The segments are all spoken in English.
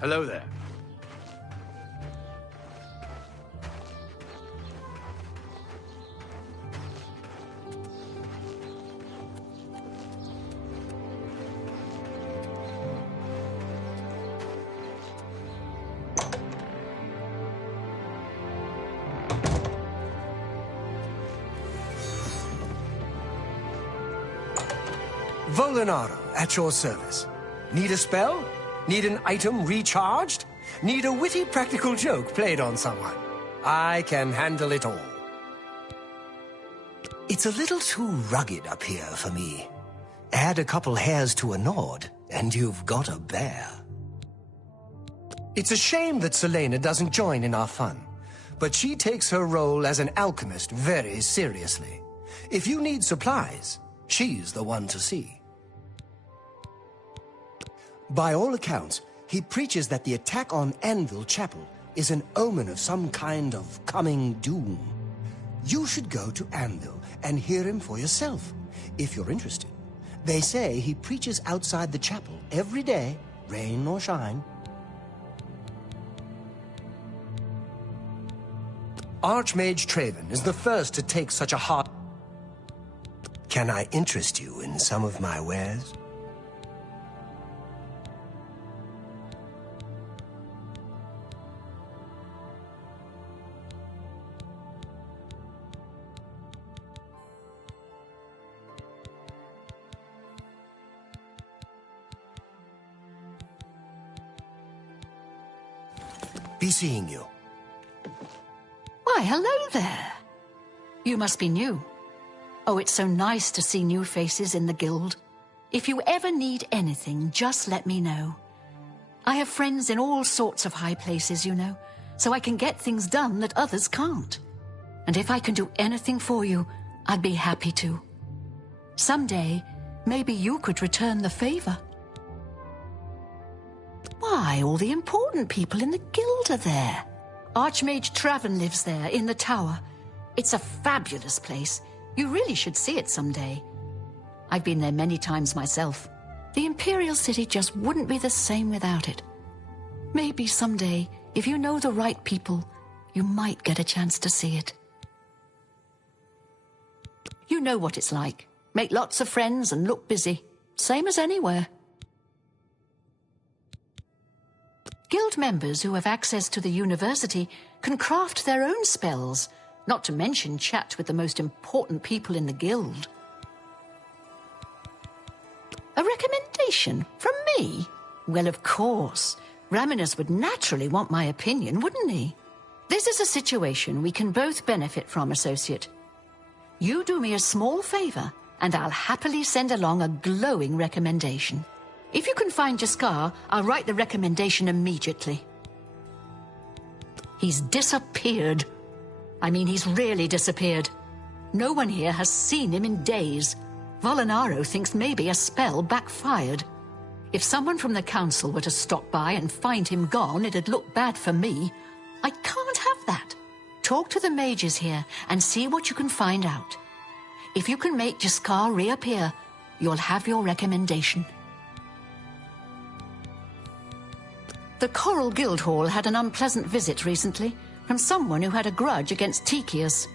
Hello there. Volinaro, at your service. Need a spell? Need an item recharged? Need a witty practical joke played on someone? I can handle it all. It's a little too rugged up here for me. Add a couple hairs to a Nord, and you've got a bear. It's a shame that Selena doesn't join in our fun, but she takes her role as an alchemist very seriously. If you need supplies, she's the one to see. By all accounts, he preaches that the attack on Anvil Chapel is an omen of some kind of coming doom. You should go to Anvil and hear him for yourself, if you're interested. They say he preaches outside the chapel every day, rain or shine. Archmage Traven is the first to take such a hard... Can I interest you in some of my wares? Be seeing you. Why, hello there. You must be new. Oh, it's so nice to see new faces in the guild. If you ever need anything, just let me know. I have friends in all sorts of high places, you know, so I can get things done that others can't. And if I can do anything for you, I'd be happy to. Someday, maybe you could return the favor. Why, all the important people in the guild are there. Archmage Traven lives there, in the tower. It's a fabulous place. You really should see it someday. I've been there many times myself. The Imperial City just wouldn't be the same without it. Maybe someday, if you know the right people, you might get a chance to see it. You know what it's like. Make lots of friends and look busy. Same as anywhere. Guild members who have access to the university can craft their own spells, not to mention chat with the most important people in the guild. A recommendation from me? Well, of course. Raminus would naturally want my opinion, wouldn't he? This is a situation we can both benefit from, associate. You do me a small favor, and I'll happily send along a glowing recommendation. If you can find Jaskar, I'll write the recommendation immediately. He's disappeared. I mean, he's really disappeared. No one here has seen him in days. Volinaro thinks maybe a spell backfired. If someone from the council were to stop by and find him gone, it'd look bad for me. I can't have that. Talk to the mages here and see what you can find out. If you can make Jaskar reappear, you'll have your recommendation. The Coral Guildhall had an unpleasant visit recently from someone who had a grudge against Tikius.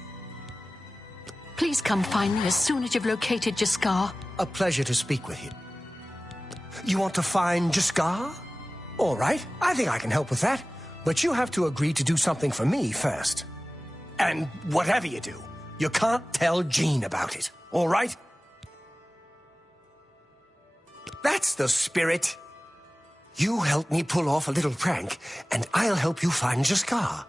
Please come find me as soon as you've located Jaskar. A pleasure to speak with you. You want to find Jaskar? All right, I think I can help with that. But you have to agree to do something for me first. And whatever you do, you can't tell Jean about it, all right? That's the spirit. You help me pull off a little prank, and I'll help you find Jaskar.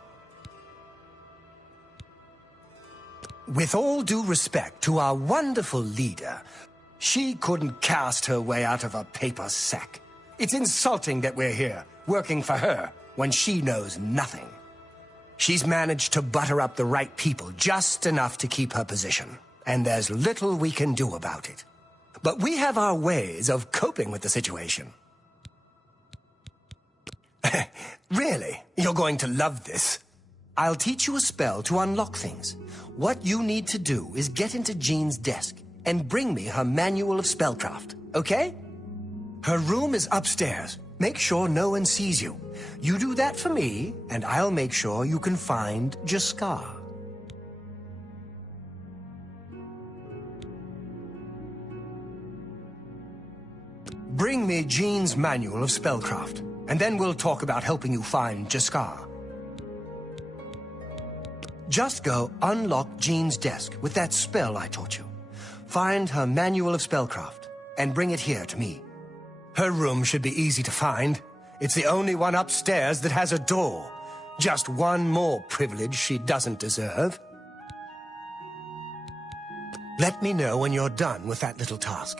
With all due respect to our wonderful leader, she couldn't cast her way out of a paper sack. It's insulting that we're here, working for her, when she knows nothing. She's managed to butter up the right people just enough to keep her position, and there's little we can do about it. But we have our ways of coping with the situation. Really, you're going to love this. I'll teach you a spell to unlock things. What you need to do is get into Jean's desk and bring me her manual of spellcraft, okay? Her room is upstairs. Make sure no one sees you. You do that for me, and I'll make sure you can find Jaskar. Bring me Jean's manual of spellcraft, and then we'll talk about helping you find Jaskar. Just go unlock Jean's desk with that spell I taught you. Find her manual of spellcraft, and bring it here to me. Her room should be easy to find. It's the only one upstairs that has a door. Just one more privilege she doesn't deserve. Let me know when you're done with that little task.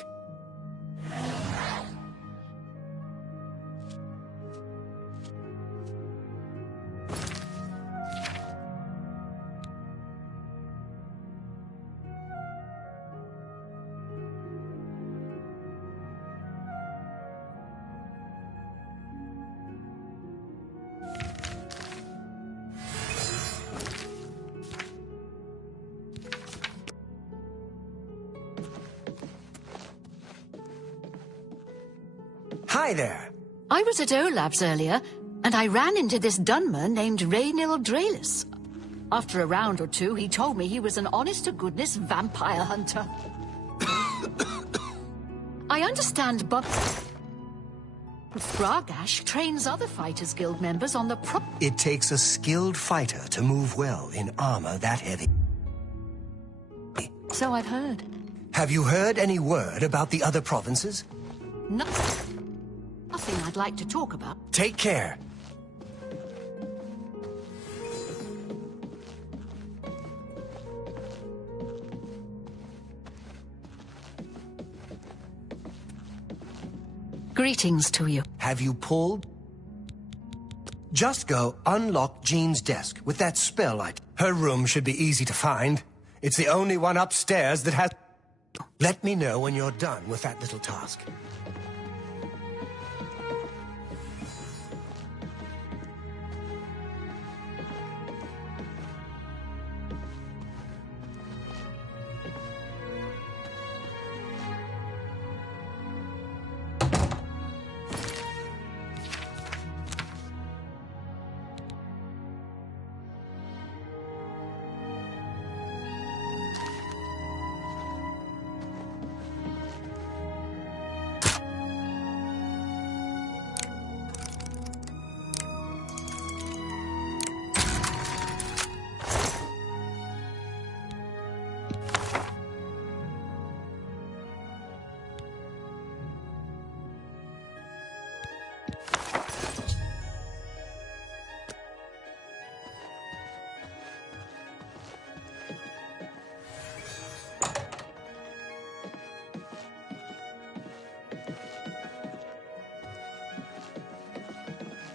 Hi there. I was at Olab's earlier, and I ran into this Dunmer named Raynil Draelis. After a round or two, he told me he was an honest-to-goodness vampire hunter. I understand Bob Bragash trains other Fighters Guild members on the It takes a skilled fighter to move well in armor that heavy. So I've heard. Have you heard any word about the other provinces? Nothing I'd like to talk about. Take care. Greetings to you. Have you pulled? Just go unlock Jean's desk with that spell Her room should be easy to find. It's the only one upstairs that has... Let me know when you're done with that little task.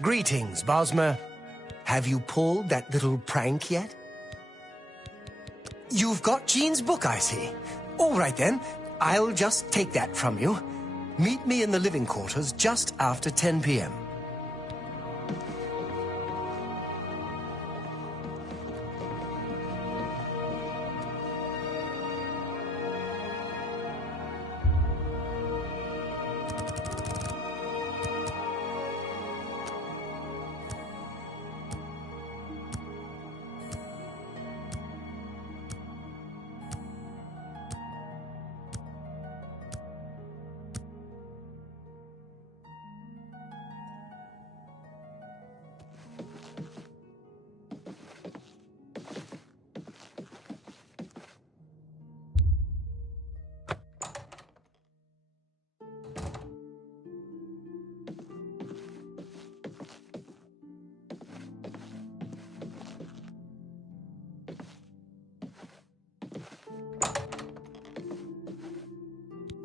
Greetings, Bosmer. Have you pulled that little prank yet? You've got Jean's book, I see. All right, then. I'll just take that from you. Meet me in the living quarters just after 10 p.m.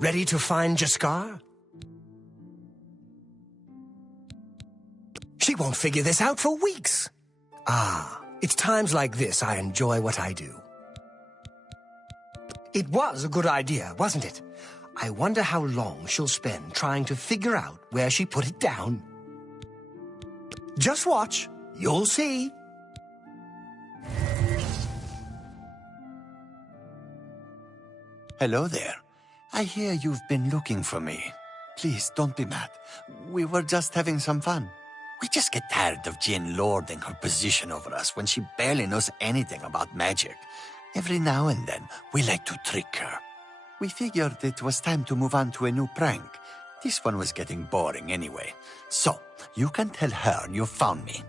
Ready to find Jaskar? She won't figure this out for weeks. Ah, it's times like this I enjoy what I do. It was a good idea, wasn't it? I wonder how long she'll spend trying to figure out where she put it down. Just watch. You'll see. Hello there. I hear you've been looking for me. Please, don't be mad. We were just having some fun. We just get tired of Jane lording her position over us when she barely knows anything about magic. Every now and then, we like to trick her. We figured it was time to move on to a new prank. This one was getting boring anyway. So, you can tell her you found me.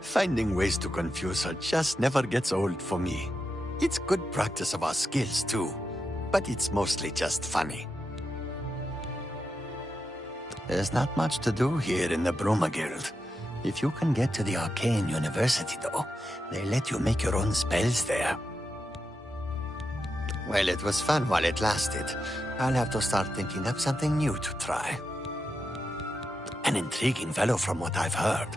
Finding ways to confuse her just never gets old for me. It's good practice of our skills too, but it's mostly just funny. There's not much to do here in the Bruma Guild. If you can get to the Arcane University though, they let you make your own spells there. Well, it was fun while it lasted. I'll have to start thinking of something new to try. An intriguing fellow from what I've heard.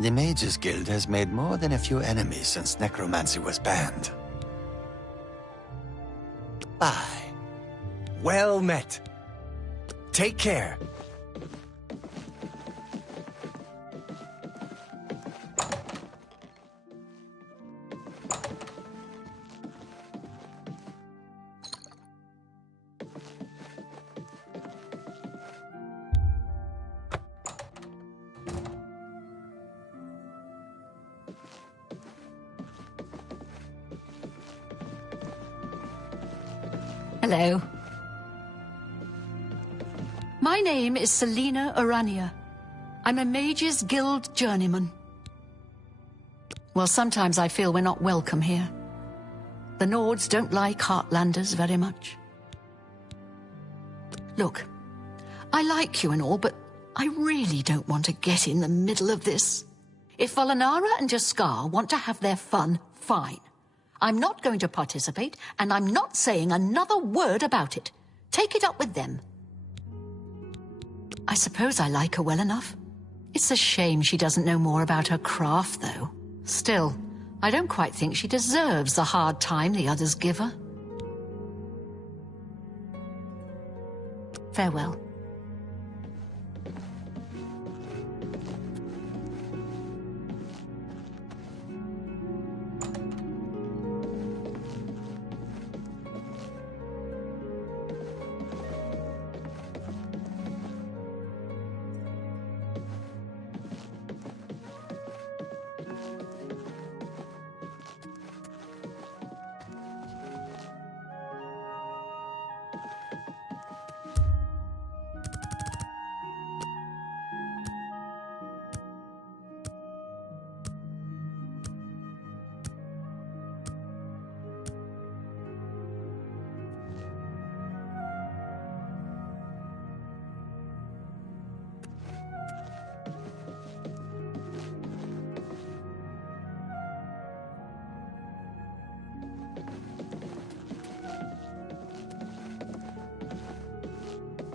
The Mages Guild has made more than a few enemies since necromancy was banned. Bye. Well met. Take care. Hello. My name is Selena Urania. I'm a Mages Guild journeyman. Well, sometimes I feel we're not welcome here. The Nords don't like Heartlanders very much. Look, I like you and all, but I really don't want to get in the middle of this. If Volanara and Jaskar want to have their fun, fine. I'm not going to participate, and I'm not saying another word about it. Take it up with them. I suppose I like her well enough. It's a shame she doesn't know more about her craft, though. Still, I don't quite think she deserves the hard time the others give her. Farewell.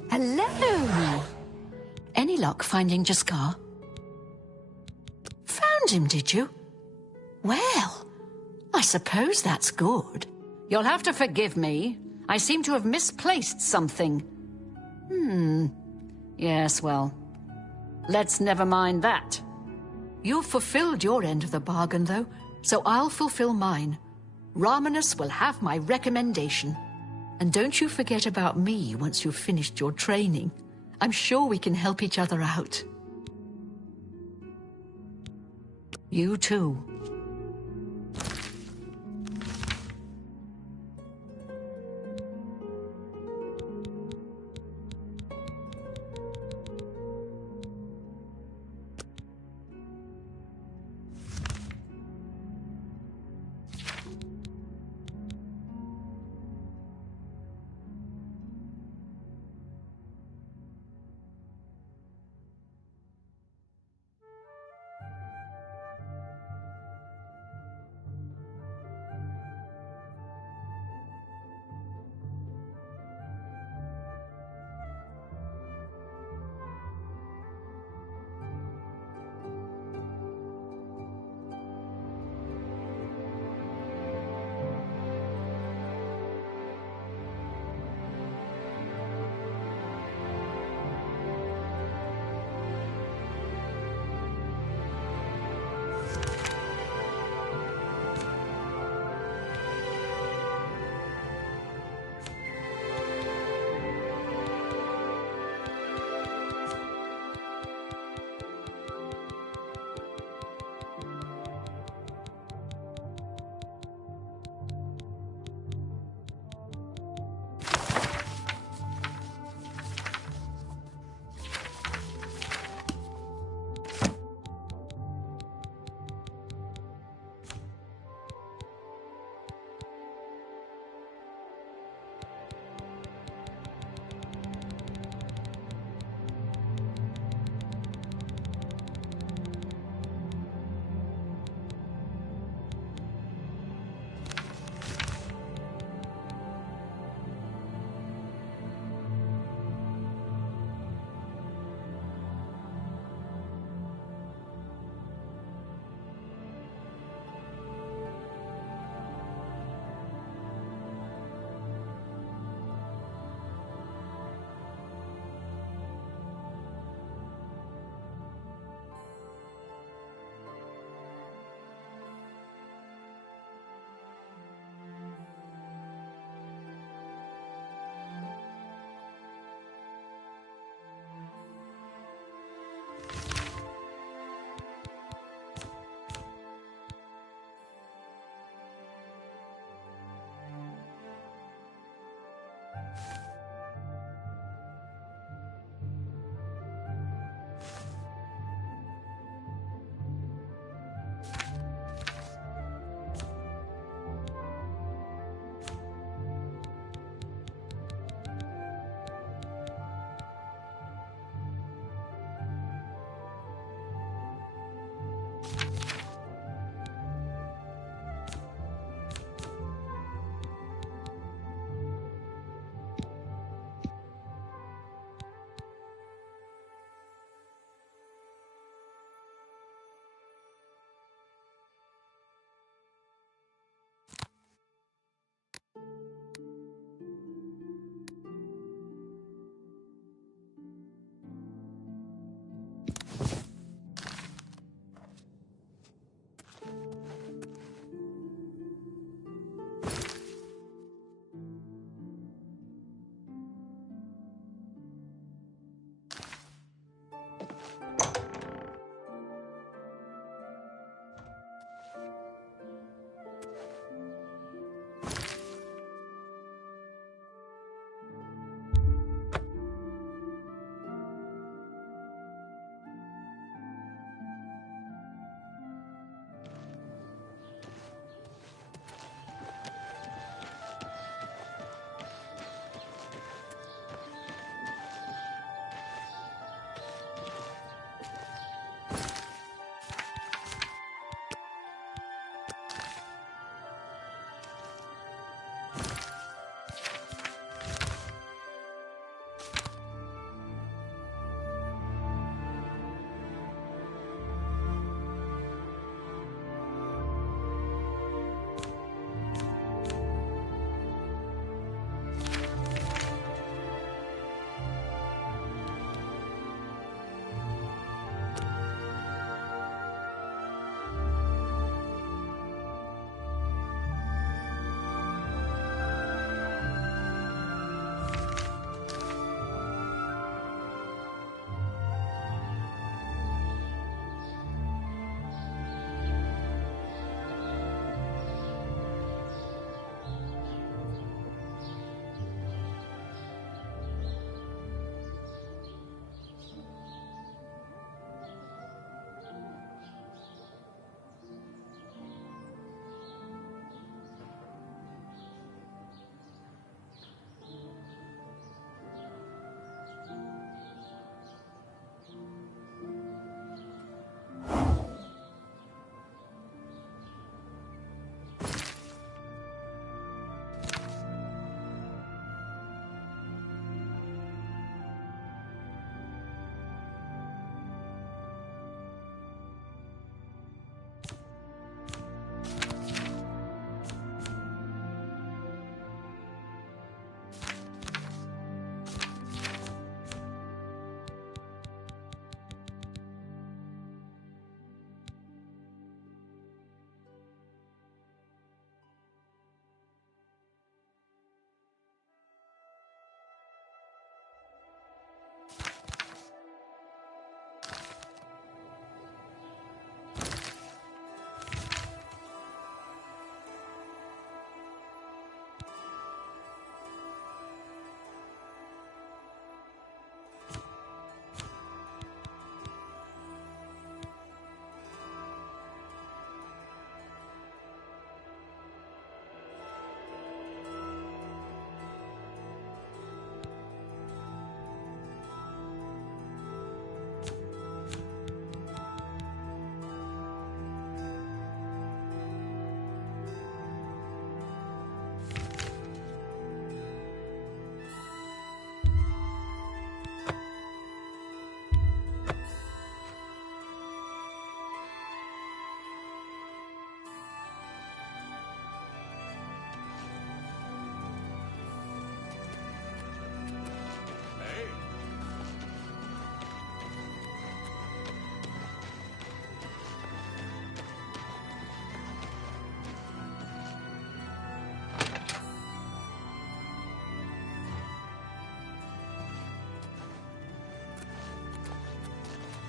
Hello! Any luck finding Jaskar? Found him, did you? Well, I suppose that's good. You'll have to forgive me. I seem to have misplaced something. Yes, well, let's never mind that. You've fulfilled your end of the bargain, though, so I'll fulfill mine. Ramanus will have my recommendation. And don't you forget about me once you've finished your training. I'm sure we can help each other out. You too.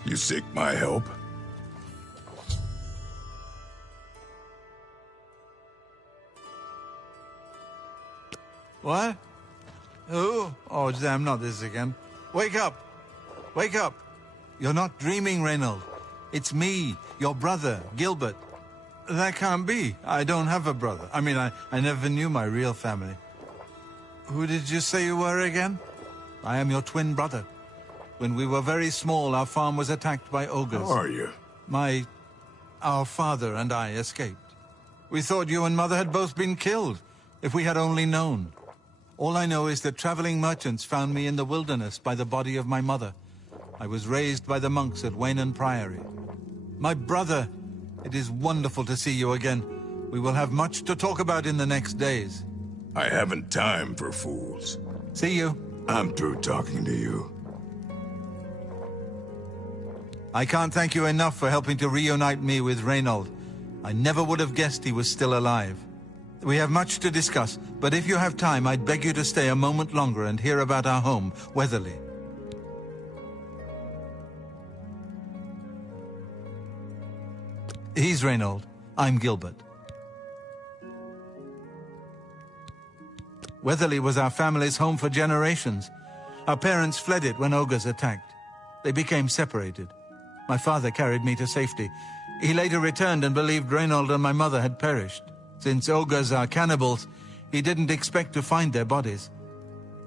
You seek my help? What? Who? Oh, damn, not this again. Wake up! Wake up! You're not dreaming, Reynold. It's me, your brother, Gilbert. That can't be. I don't have a brother. I mean, I never knew my real family. Who did you say you were again? I am your twin brother. When we were very small, our farm was attacked by ogres. How are you? Our father and I escaped. We thought you and Mother had both been killed, if we had only known. All I know is that traveling merchants found me in the wilderness by the body of my mother. I was raised by the monks at Waynon Priory. My brother, it is wonderful to see you again. We will have much to talk about in the next days. I haven't time for fools. See you. I'm through talking to you. I can't thank you enough for helping to reunite me with Reynold. I never would have guessed he was still alive. We have much to discuss, but if you have time, I'd beg you to stay a moment longer and hear about our home, Weatherly. He's Reynold. I'm Gilbert. Weatherly was our family's home for generations. Our parents fled it when ogres attacked. They became separated. My father carried me to safety. He later returned and believed Reynold and my mother had perished. Since ogres are cannibals, he didn't expect to find their bodies.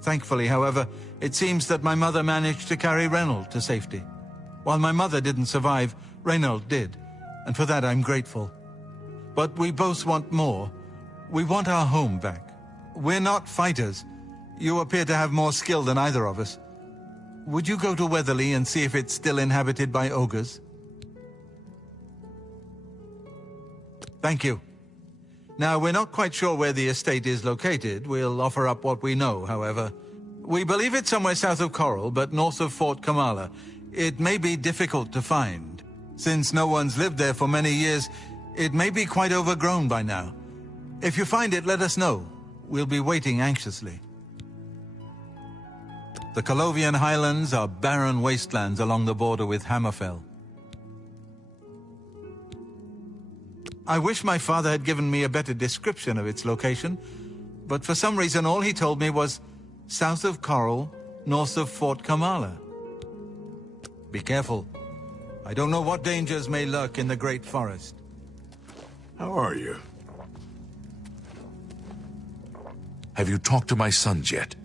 Thankfully, however, it seems that my mother managed to carry Reynold to safety. While my mother didn't survive, Reynold did, and for that I'm grateful. But we both want more. We want our home back. We're not fighters. You appear to have more skill than either of us. Would you go to Weatherly and see if it's still inhabited by ogres? Thank you. Now, we're not quite sure where the estate is located. We'll offer up what we know, however. We believe it's somewhere south of Coral, but north of Fort Kamala. It may be difficult to find. Since no one's lived there for many years, it may be quite overgrown by now. If you find it, let us know. We'll be waiting anxiously. The Colovian Highlands are barren wastelands along the border with Hammerfell. I wish my father had given me a better description of its location, but for some reason all he told me was south of Coral, north of Fort Kamala. Be careful. I don't know what dangers may lurk in the Great Forest. How are you? Have you talked to my sons yet?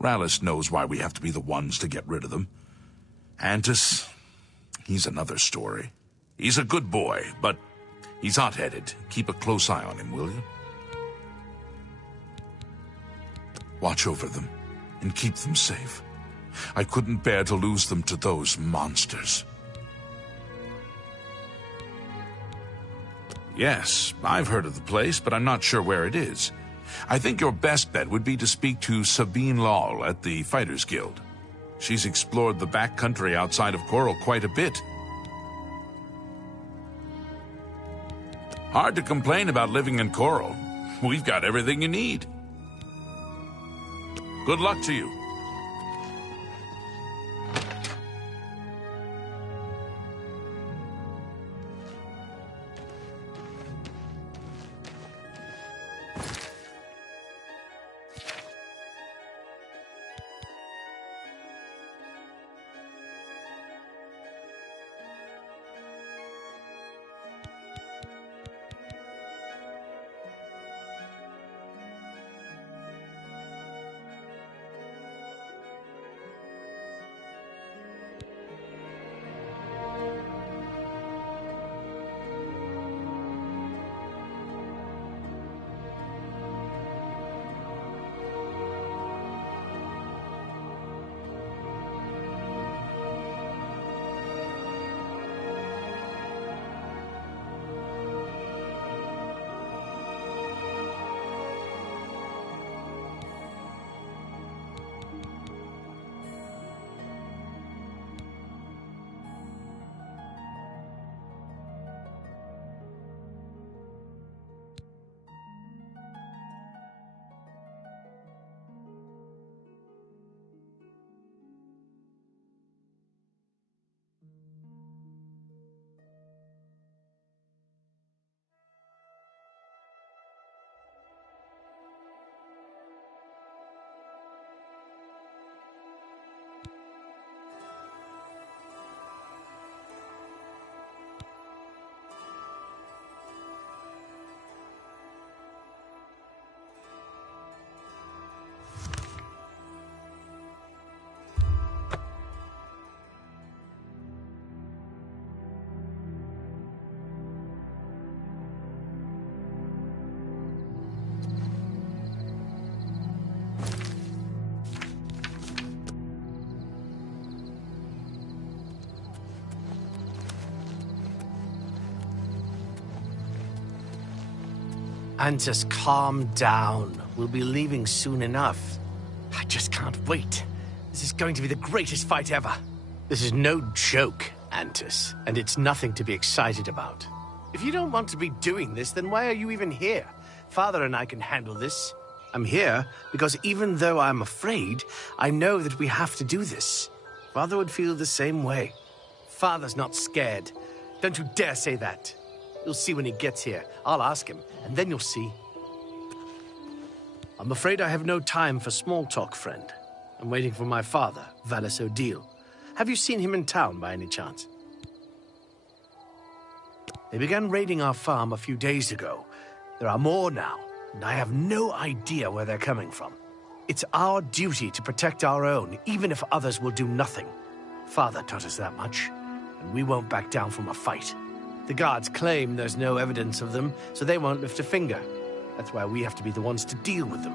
Rallus knows why we have to be the ones to get rid of them. Antis, he's another story. He's a good boy, but he's hot-headed. Keep a close eye on him, will you? Watch over them and keep them safe. I couldn't bear to lose them to those monsters. Yes, I've heard of the place, but I'm not sure where it is. I think your best bet would be to speak to Sabine Lahl at the Fighters Guild. She's explored the backcountry outside of Coral quite a bit. Hard to complain about living in Coral. We've got everything you need. Good luck to you. Antus, calm down. We'll be leaving soon enough. I just can't wait. This is going to be the greatest fight ever. This is no joke, Antus, and it's nothing to be excited about. If you don't want to be doing this, then why are you even here? Father and I can handle this. I'm here because even though I'm afraid, I know that we have to do this. Father would feel the same way. Father's not scared. Don't you dare say that. You'll see when he gets here. I'll ask him, and then you'll see. I'm afraid I have no time for small talk, friend. I'm waiting for my father, Valis Odile. Have you seen him in town by any chance? They began raiding our farm a few days ago. There are more now, and I have no idea where they're coming from. It's our duty to protect our own, even if others will do nothing. Father taught us that much, and we won't back down from a fight. The guards claim there's no evidence of them, so they won't lift a finger. That's why we have to be the ones to deal with them.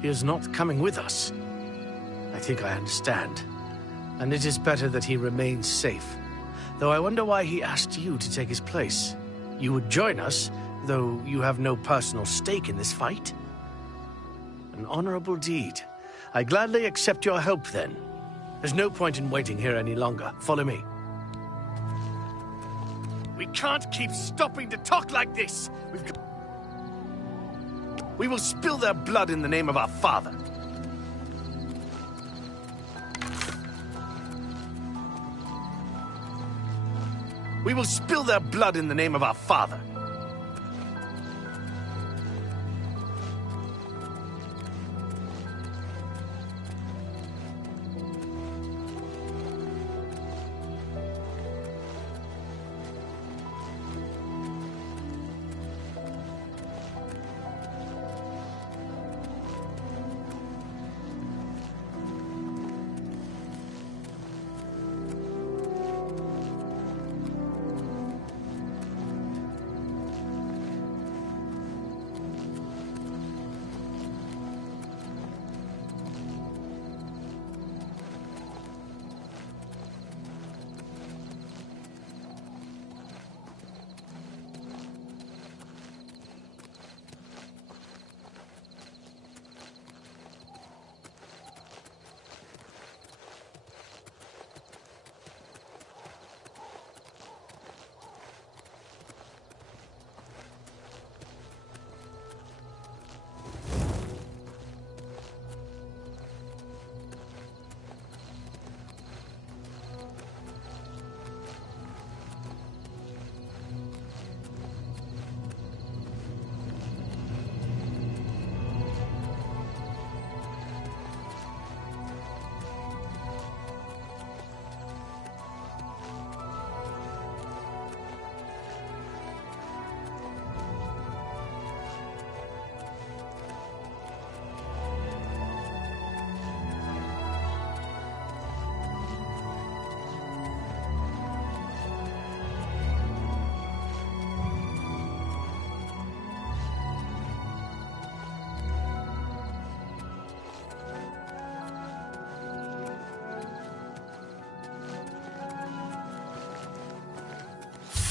He is not coming with us. I think I understand. And it is better that he remains safe. Though I wonder why he asked you to take his place. You would join us, though you have no personal stake in this fight. An honorable deed. I gladly accept your help, then. There's no point in waiting here any longer. Follow me. We can't keep stopping to talk like this. We will spill their blood in the name of our father. We will spill their blood in the name of our father.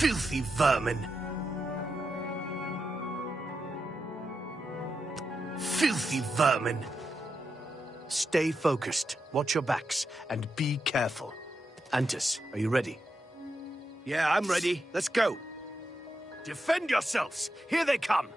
Filthy vermin! Filthy vermin! Stay focused, watch your backs, and be careful. Antus, are you ready? Yeah, I'm ready. Let's go. Defend yourselves! Here they come!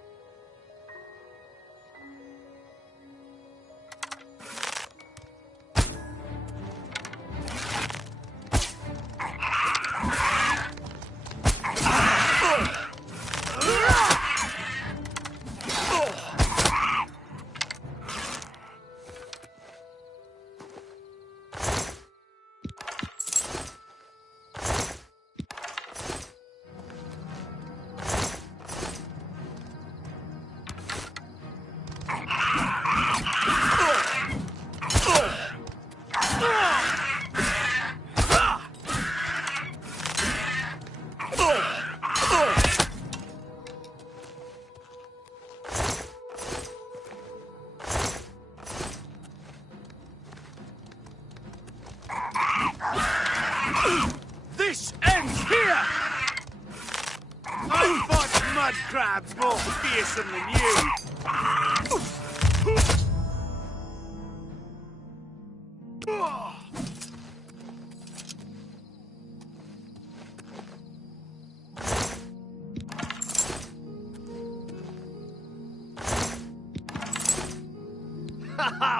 crab's more fearsome than you.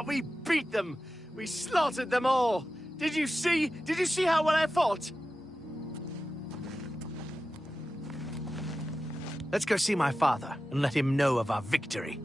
We beat them! We slaughtered them all! Did you see how well I fought? Let's go see my father and let him know of our victory.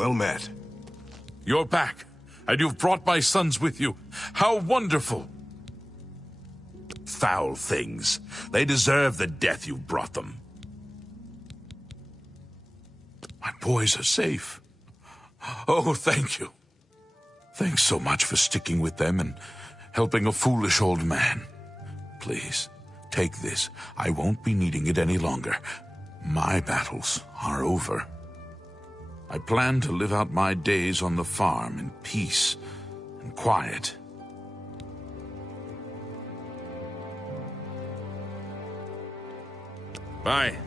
Well met. You're back, and you've brought my sons with you. How wonderful! Foul things. They deserve the death you've brought them. My boys are safe. Oh, thank you. Thanks so much for sticking with them and helping a foolish old man. Please, take this. I won't be needing it any longer. My battles are over. I plan to live out my days on the farm in peace and quiet. Bye.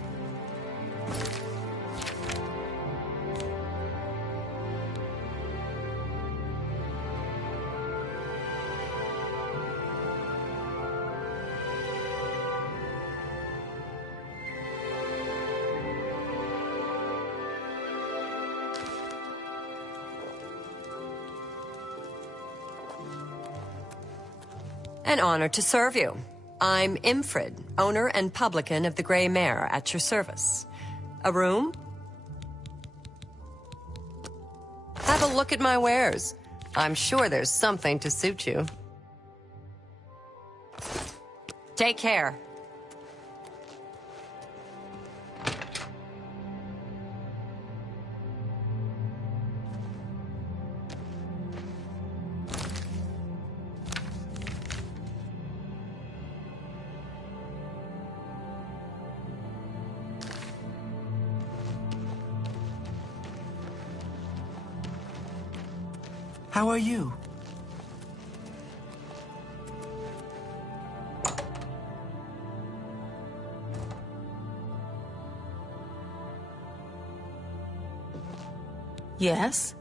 An honor to serve you. I'm Imfrid, owner and publican of the Grey Mare, at your service. A room? Have a look at my wares. I'm sure there's something to suit you. Take care. How are you? Yes?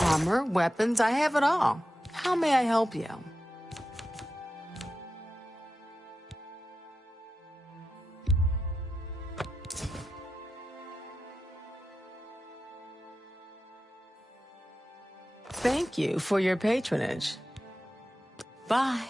Armor, weapons, I have it all. How may I help you? Thank you for your patronage. Bye.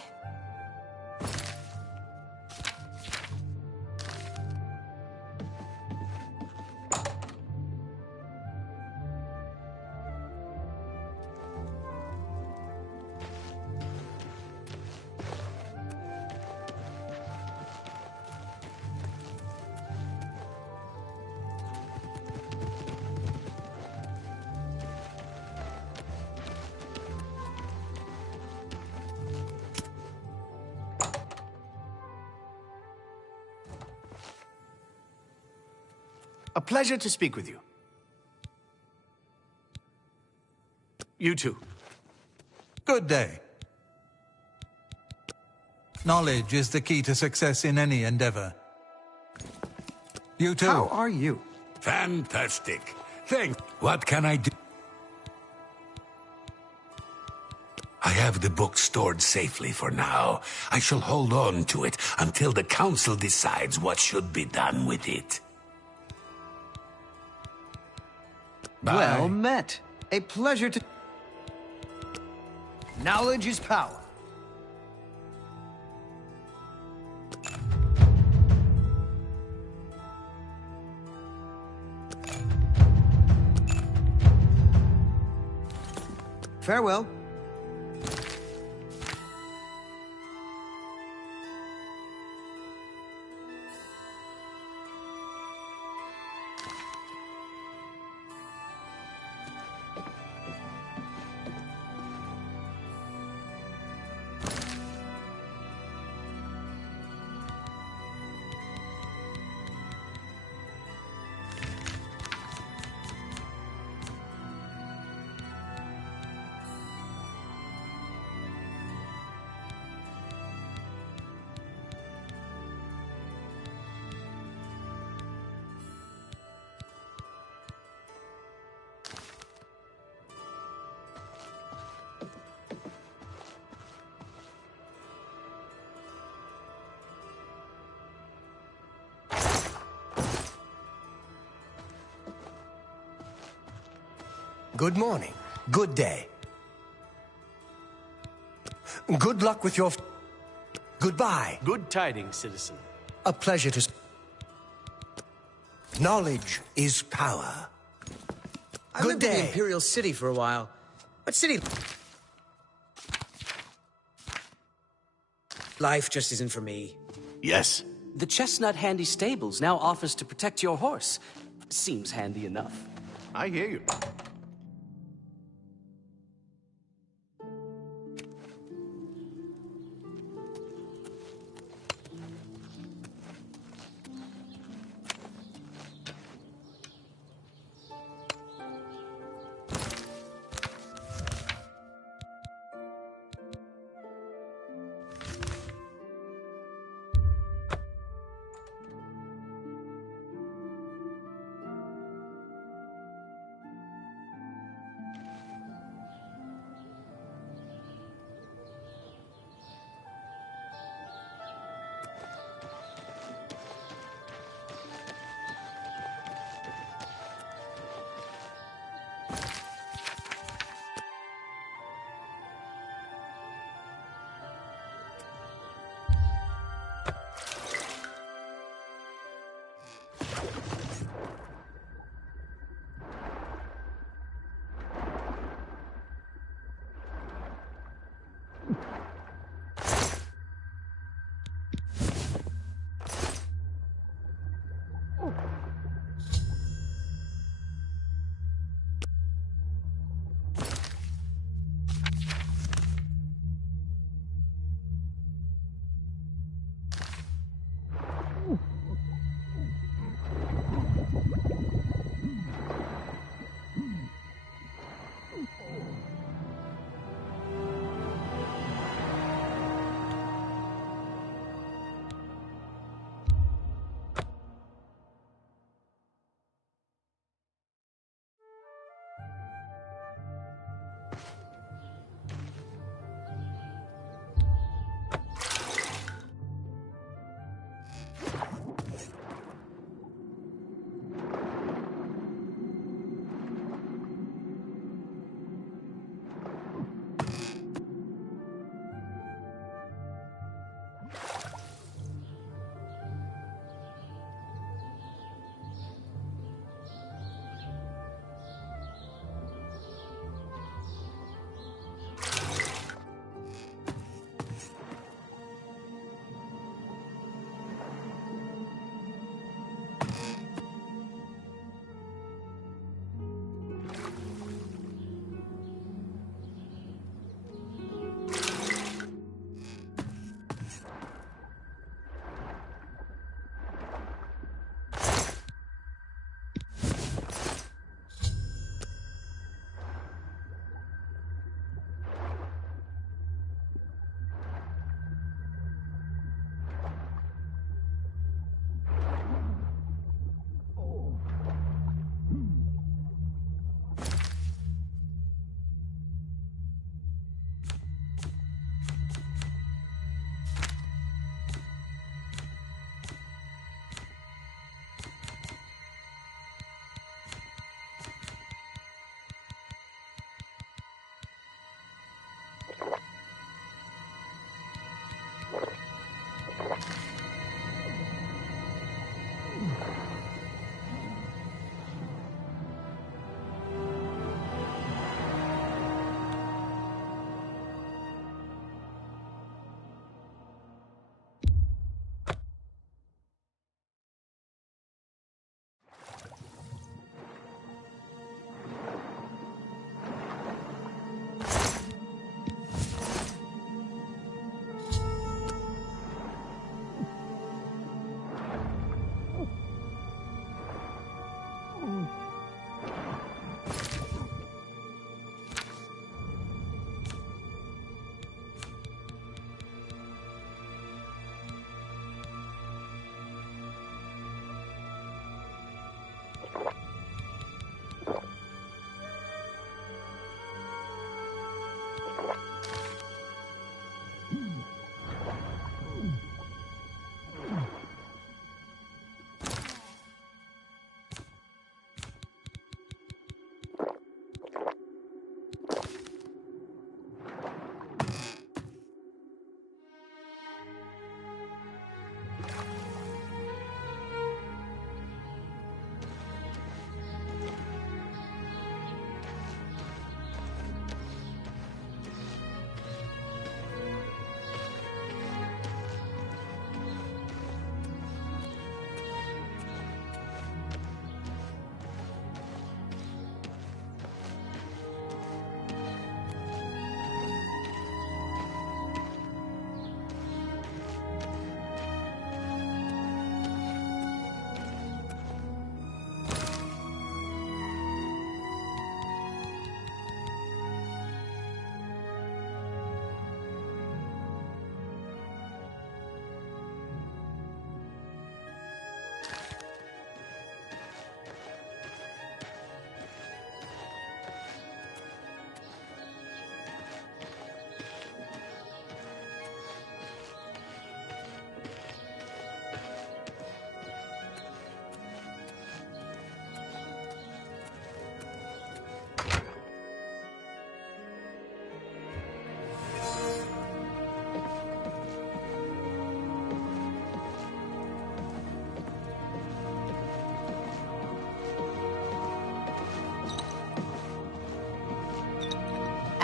A pleasure to speak with you. You too. Good day. Knowledge is the key to success in any endeavor. You too. How are you? Fantastic. Thanks. What can I do? I have the book stored safely for now. I shall hold on to it until the council decides what should be done with it. Bye. Well met. A pleasure to... Knowledge is power. Farewell. Good morning. Good day. Good luck with your... Goodbye. Good tidings, citizen. A pleasure to... Knowledge is power. I Good lived in the day. Imperial City for a while. What city? Life just isn't for me. Yes. The Chestnut Handy Stables now offers to protect your horse. Seems handy enough. I hear you.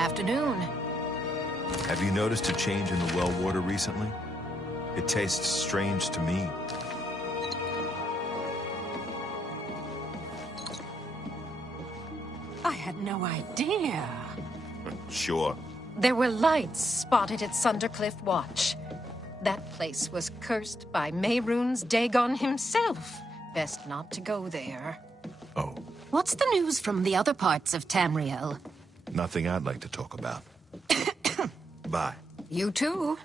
afternoon. Have you noticed a change in the well water recently? It tastes strange to me. I had no idea. Sure. There were lights spotted at Sundercliff Watch. That place was cursed by Mehrunes Dagon himself. Best not to go there. Oh. What's the news from the other parts of Tamriel? Nothing I'd like to talk about. Bye. You too.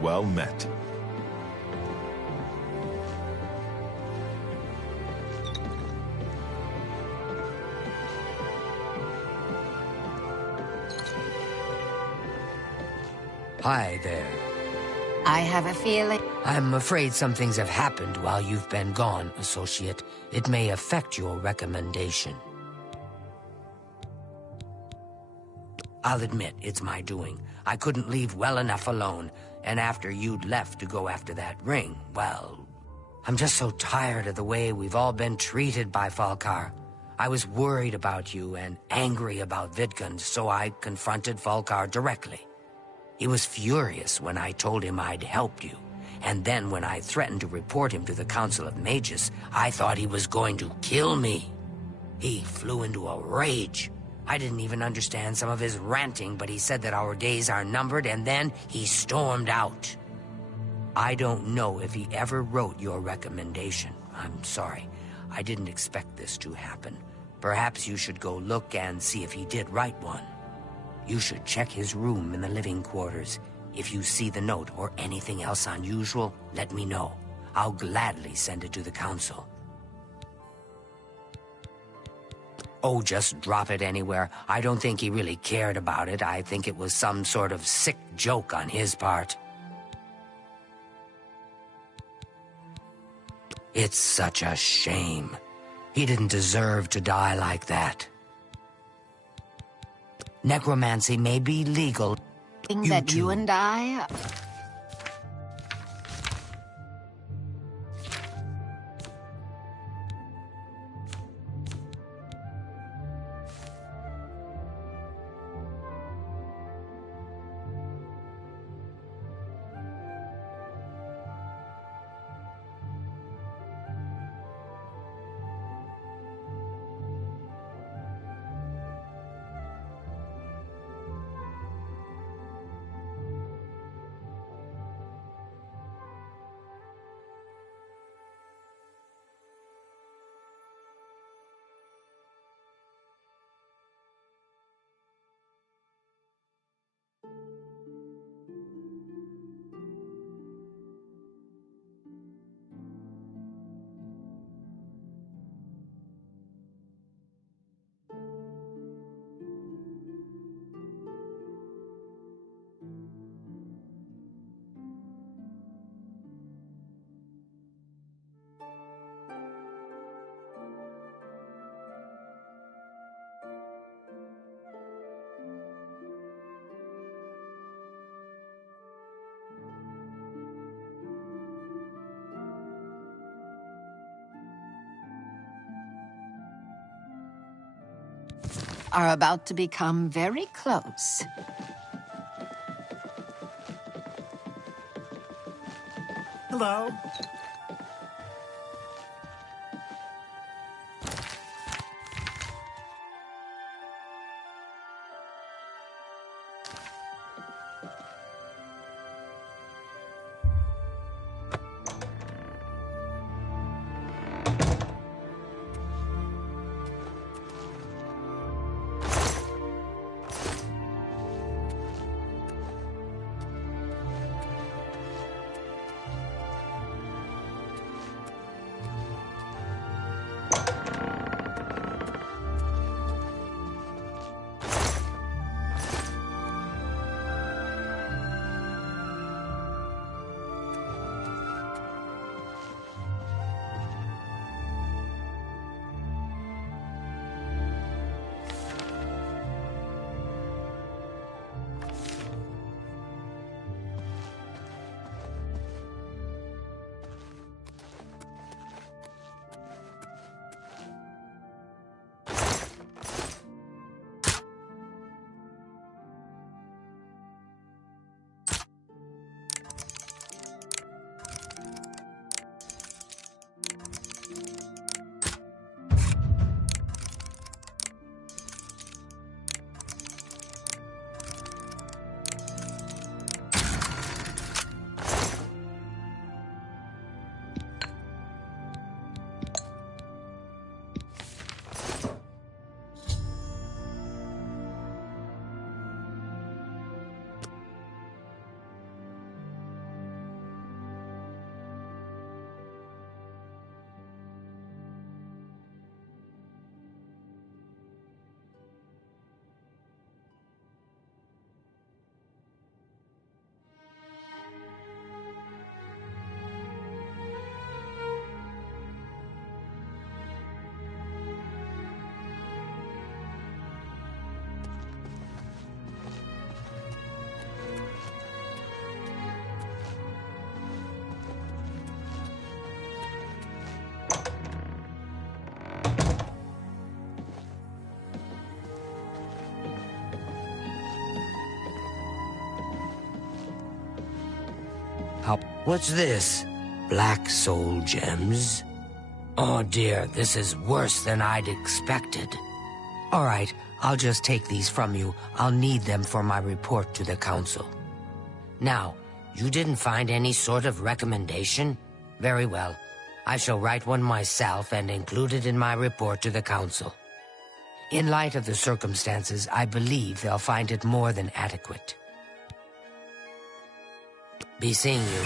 Well met. Hi there. I have a feeling... I'm afraid some things have happened while you've been gone, Associate. It may affect your recommendation. I'll admit, it's my doing. I couldn't leave well enough alone, and after you'd left to go after that ring, well... I'm just so tired of the way we've all been treated by Falkar. I was worried about you and angry about Vidkund, so I confronted Falkar directly. He was furious when I told him I'd helped you, and then when I threatened to report him to the Council of Mages, I thought he was going to kill me. He flew into a rage. I didn't even understand some of his ranting, but he said that our days are numbered, and then he stormed out. I don't know if he ever wrote your recommendation. I'm sorry. I didn't expect this to happen. Perhaps you should go look and see if he did write one. You should check his room in the living quarters. If you see the note or anything else unusual, let me know. I'll gladly send it to the Council. Oh, just drop it anywhere. I don't think he really cared about it. I think it was some sort of sick joke on his part. It's such a shame. He didn't deserve to die like that. Necromancy may be legal. You and I... are about to become very close. Hello. What's this? Black soul gems? Oh dear, this is worse than I'd expected. All right, I'll just take these from you. I'll need them for my report to the council. Now, you didn't find any sort of recommendation? Very well. I shall write one myself and include it in my report to the council. In light of the circumstances, I believe they'll find it more than adequate. Be seeing you.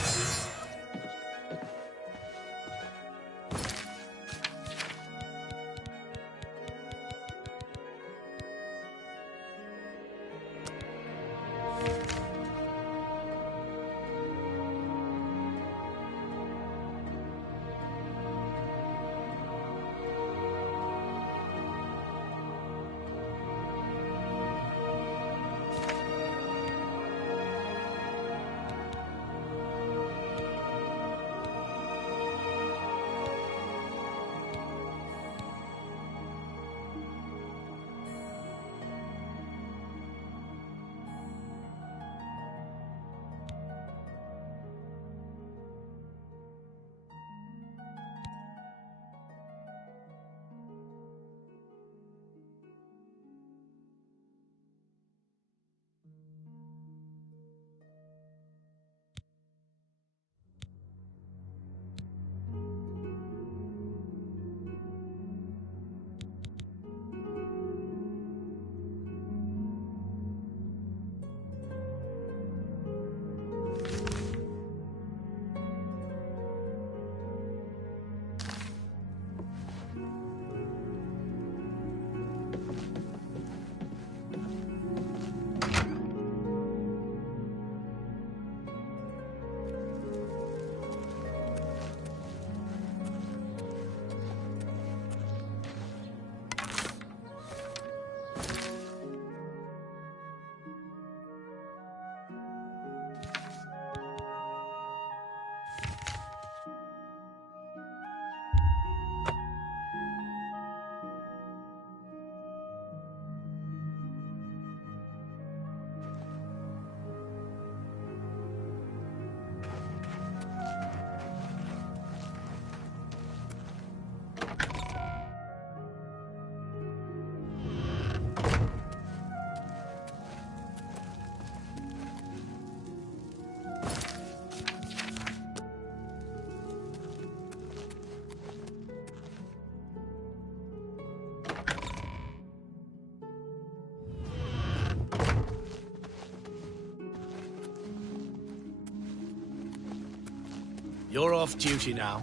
You're off duty now.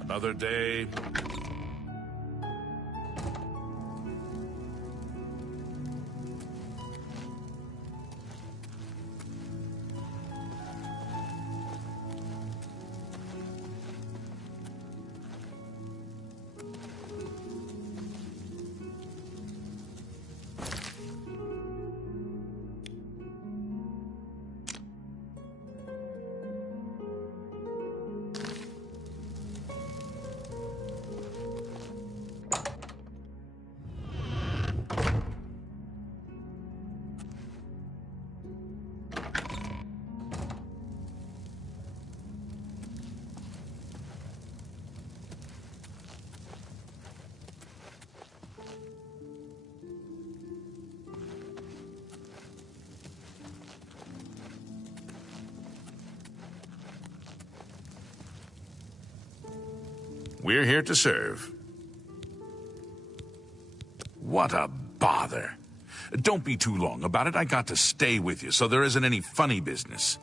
Another day. We're here to serve. What a bother. Don't be too long about it. I got to stay with you, so there isn't any funny business.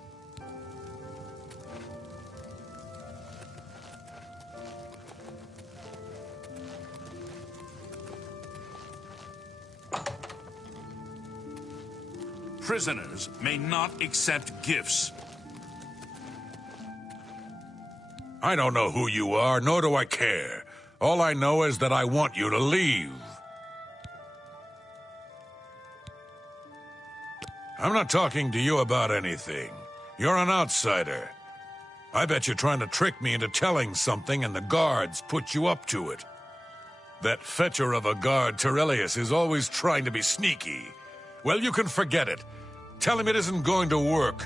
Prisoners may not accept gifts. I don't know who you are, nor do I care. All I know is that I want you to leave. I'm not talking to you about anything. You're an outsider. I bet you're trying to trick me into telling something and the guards put you up to it. That fetcher of a guard, Terelius, is always trying to be sneaky. Well, you can forget it. Tell him it isn't going to work.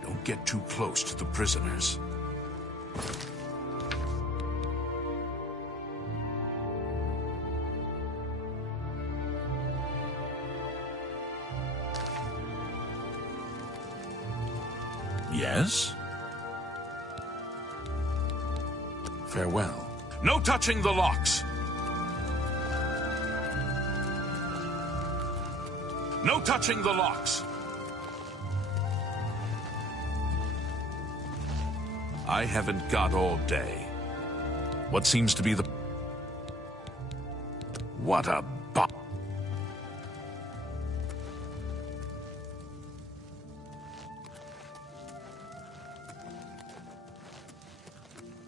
Don't get too close to the prisoners. Yes? Farewell. No touching the locks! No touching the locks! I haven't got all day. What seems to be the... What a bop!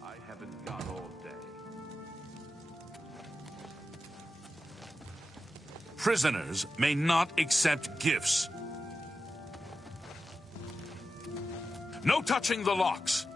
I haven't got all day. Prisoners may not accept gifts. No touching the locks!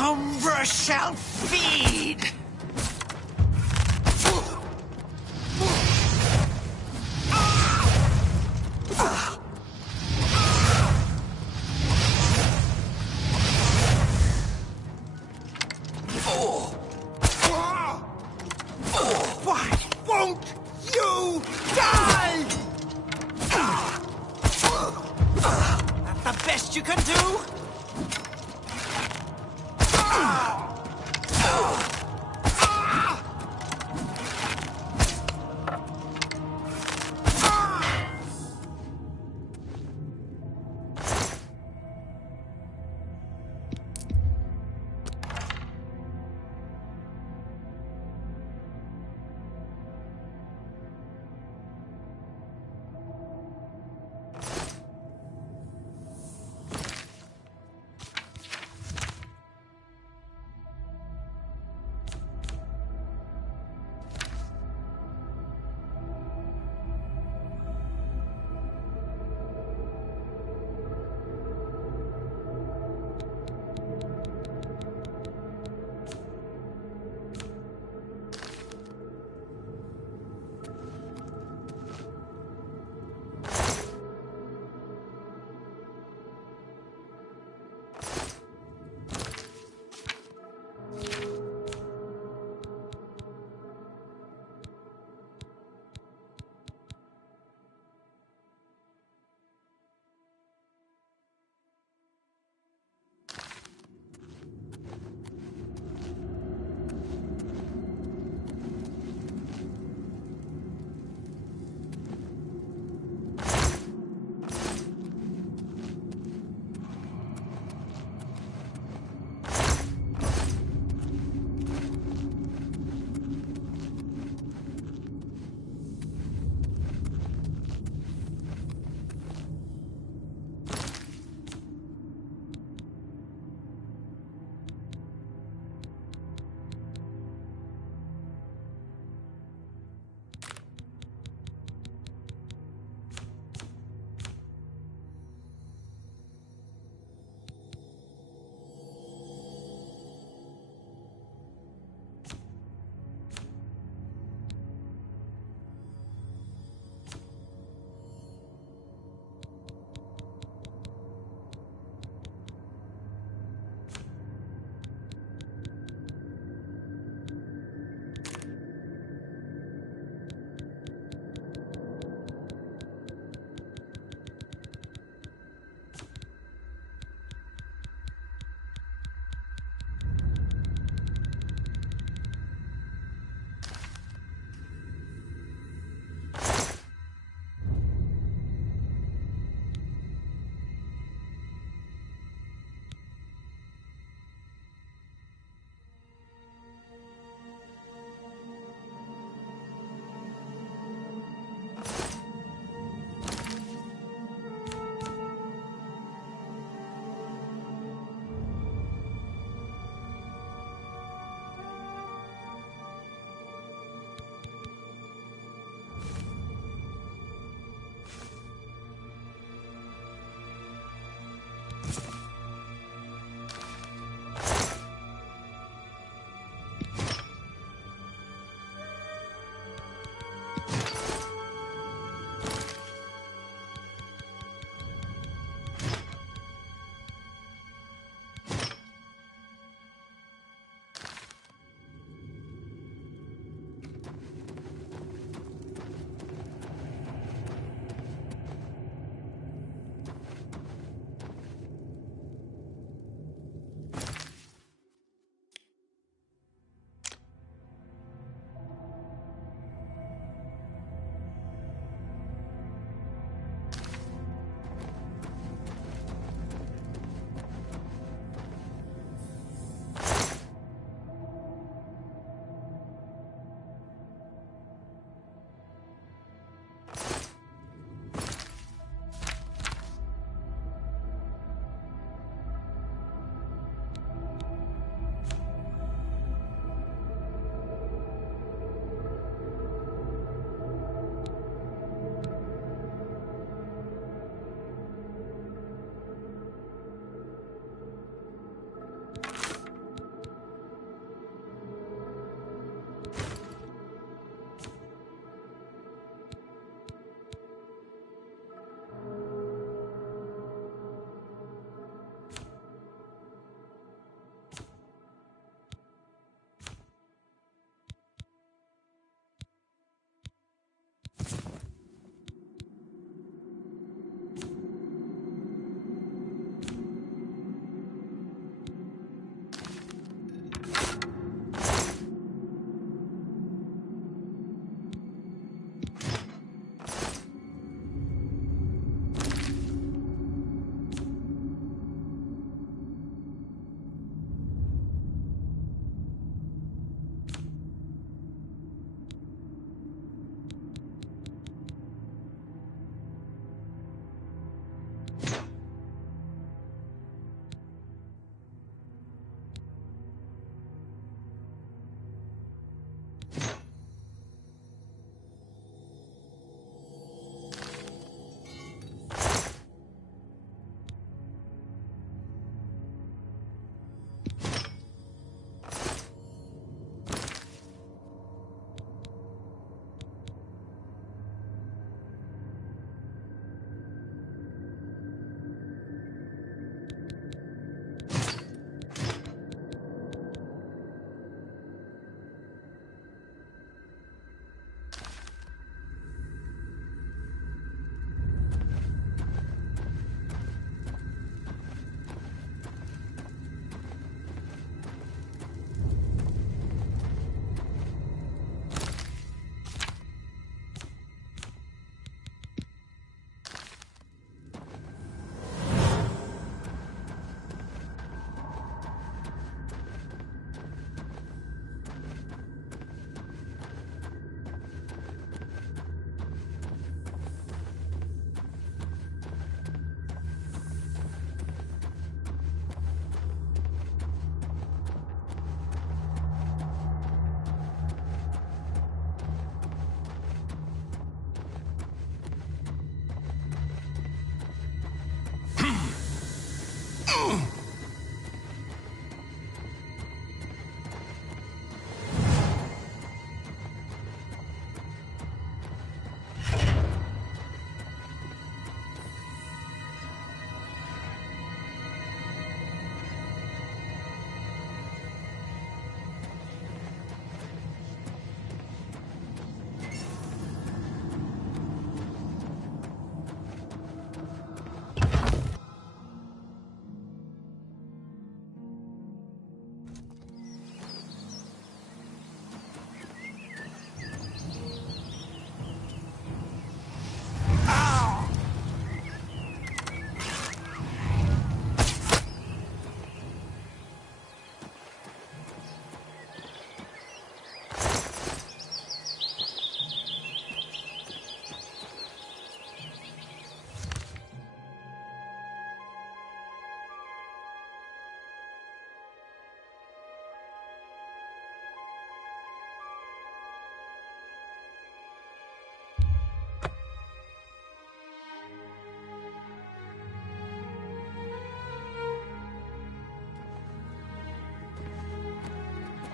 Umbra shall feed! Why won't you die? That the best you can do?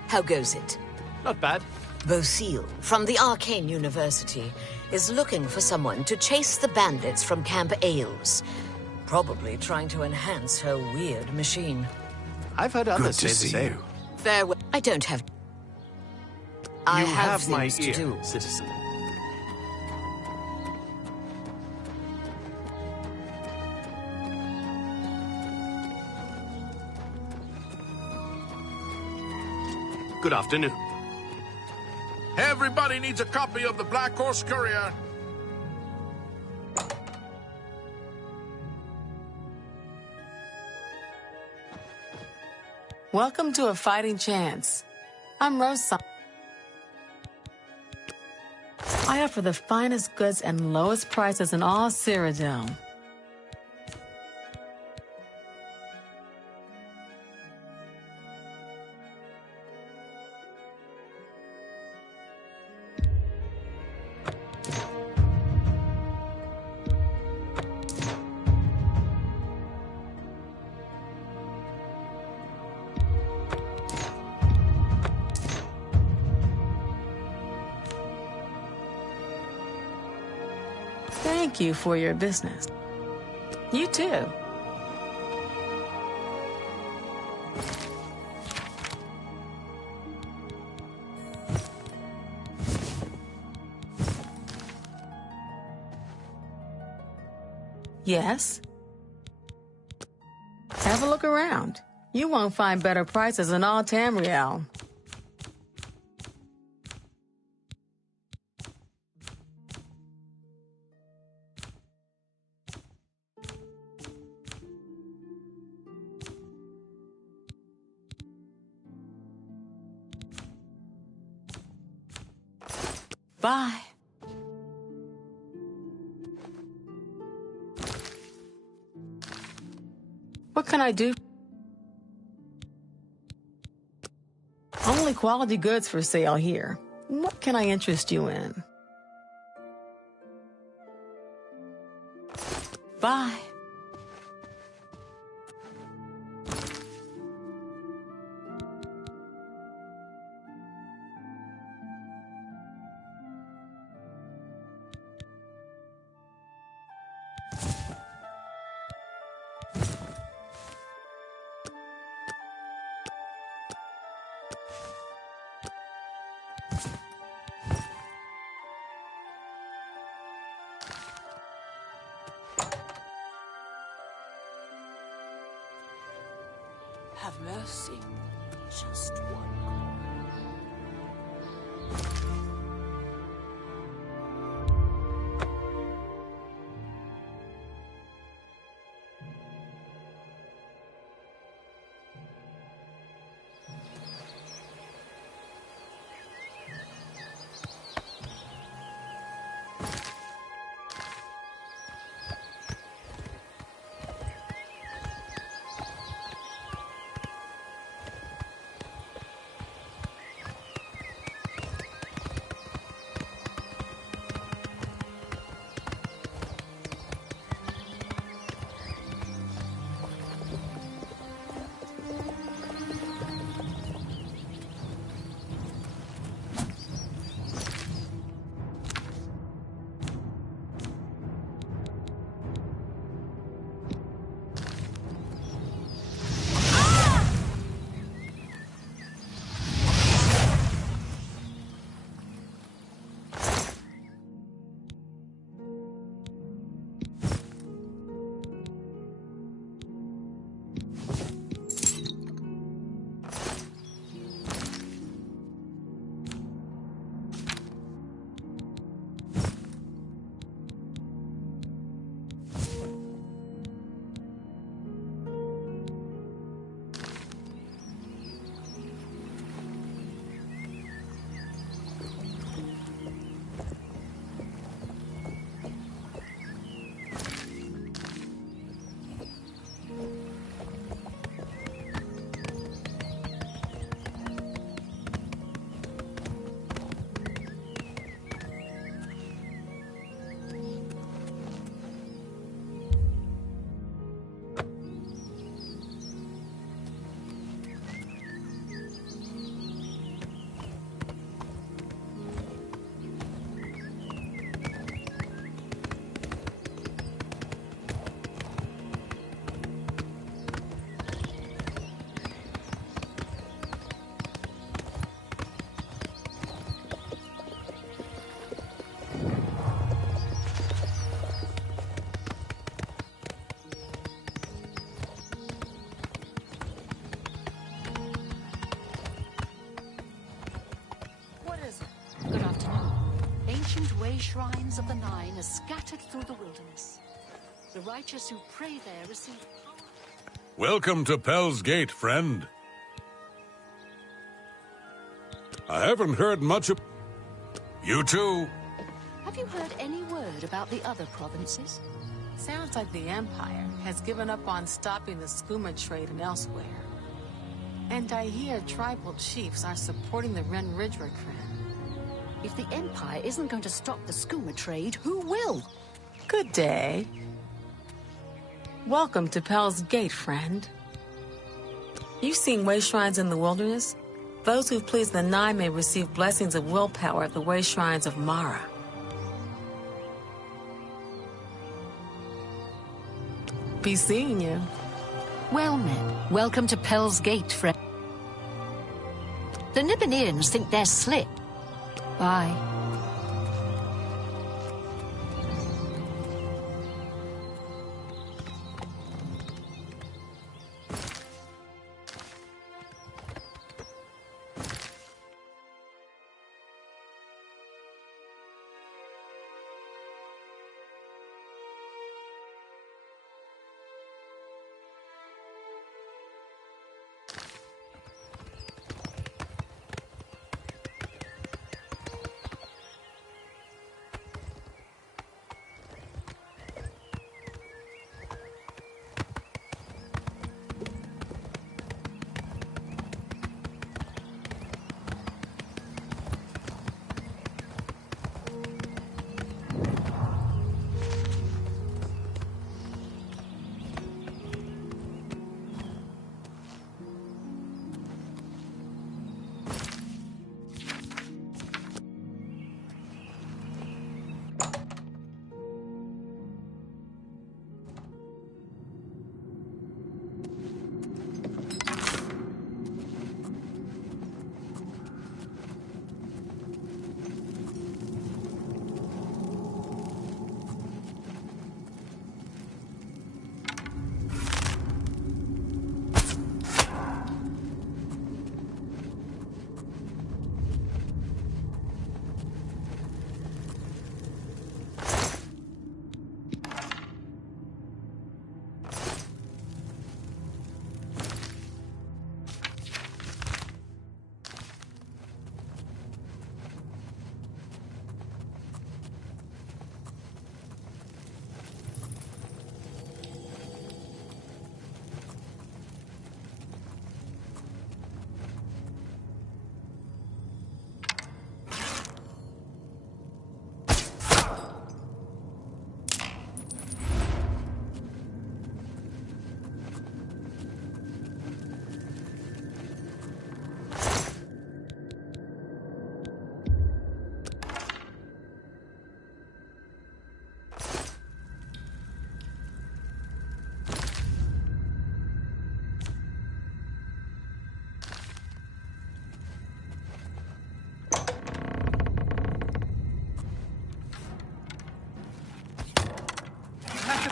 How goes it? Not bad. Vocile, from the Arcane University, is looking for someone to chase the bandits from Camp Ailes. Probably trying to enhance her weird machine. I've heard others say the same. Farewell. I don't have... I You have my things ear, to do. citizen. Good afternoon. Everybody needs a copy of the Black Horse Courier. Welcome to A Fighting Chance. I'm Rosa. I offer the finest goods and lowest prices in all Cyrodiil. Thank you for your business. You too. Yes? Have a look around. You won't find better prices in all Tamriel. Bye. What can I do? Only quality goods for sale here. What can I interest you in? Bye. Have mercy. Just one. ancient way shrines of the Nine are scattered through the wilderness. The righteous who pray there receive power. Welcome to Pell's Gate, friend. I haven't heard much of... You too. Have you heard any word about the other provinces? Sounds like the Empire has given up on stopping the skooma trade and elsewhere. And I hear tribal chiefs are supporting the Ren Ridge recruit. If the Empire isn't going to stop the skooma trade, who will? Good day. Welcome to Pell's Gate, friend. You've seen way shrines in the wilderness? Those who please the Nine may receive blessings of willpower at the way shrines of Mara. Be seeing you. Well met. Welcome to Pell's Gate, friend. The Nibbaneans think they're slick. Bye.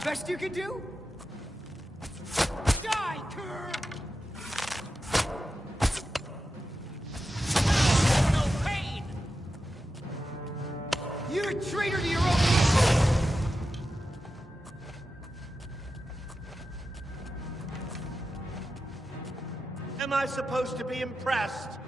Best you can do? Die, cur! No pain! You're a traitor to your own people! Am I supposed to be impressed?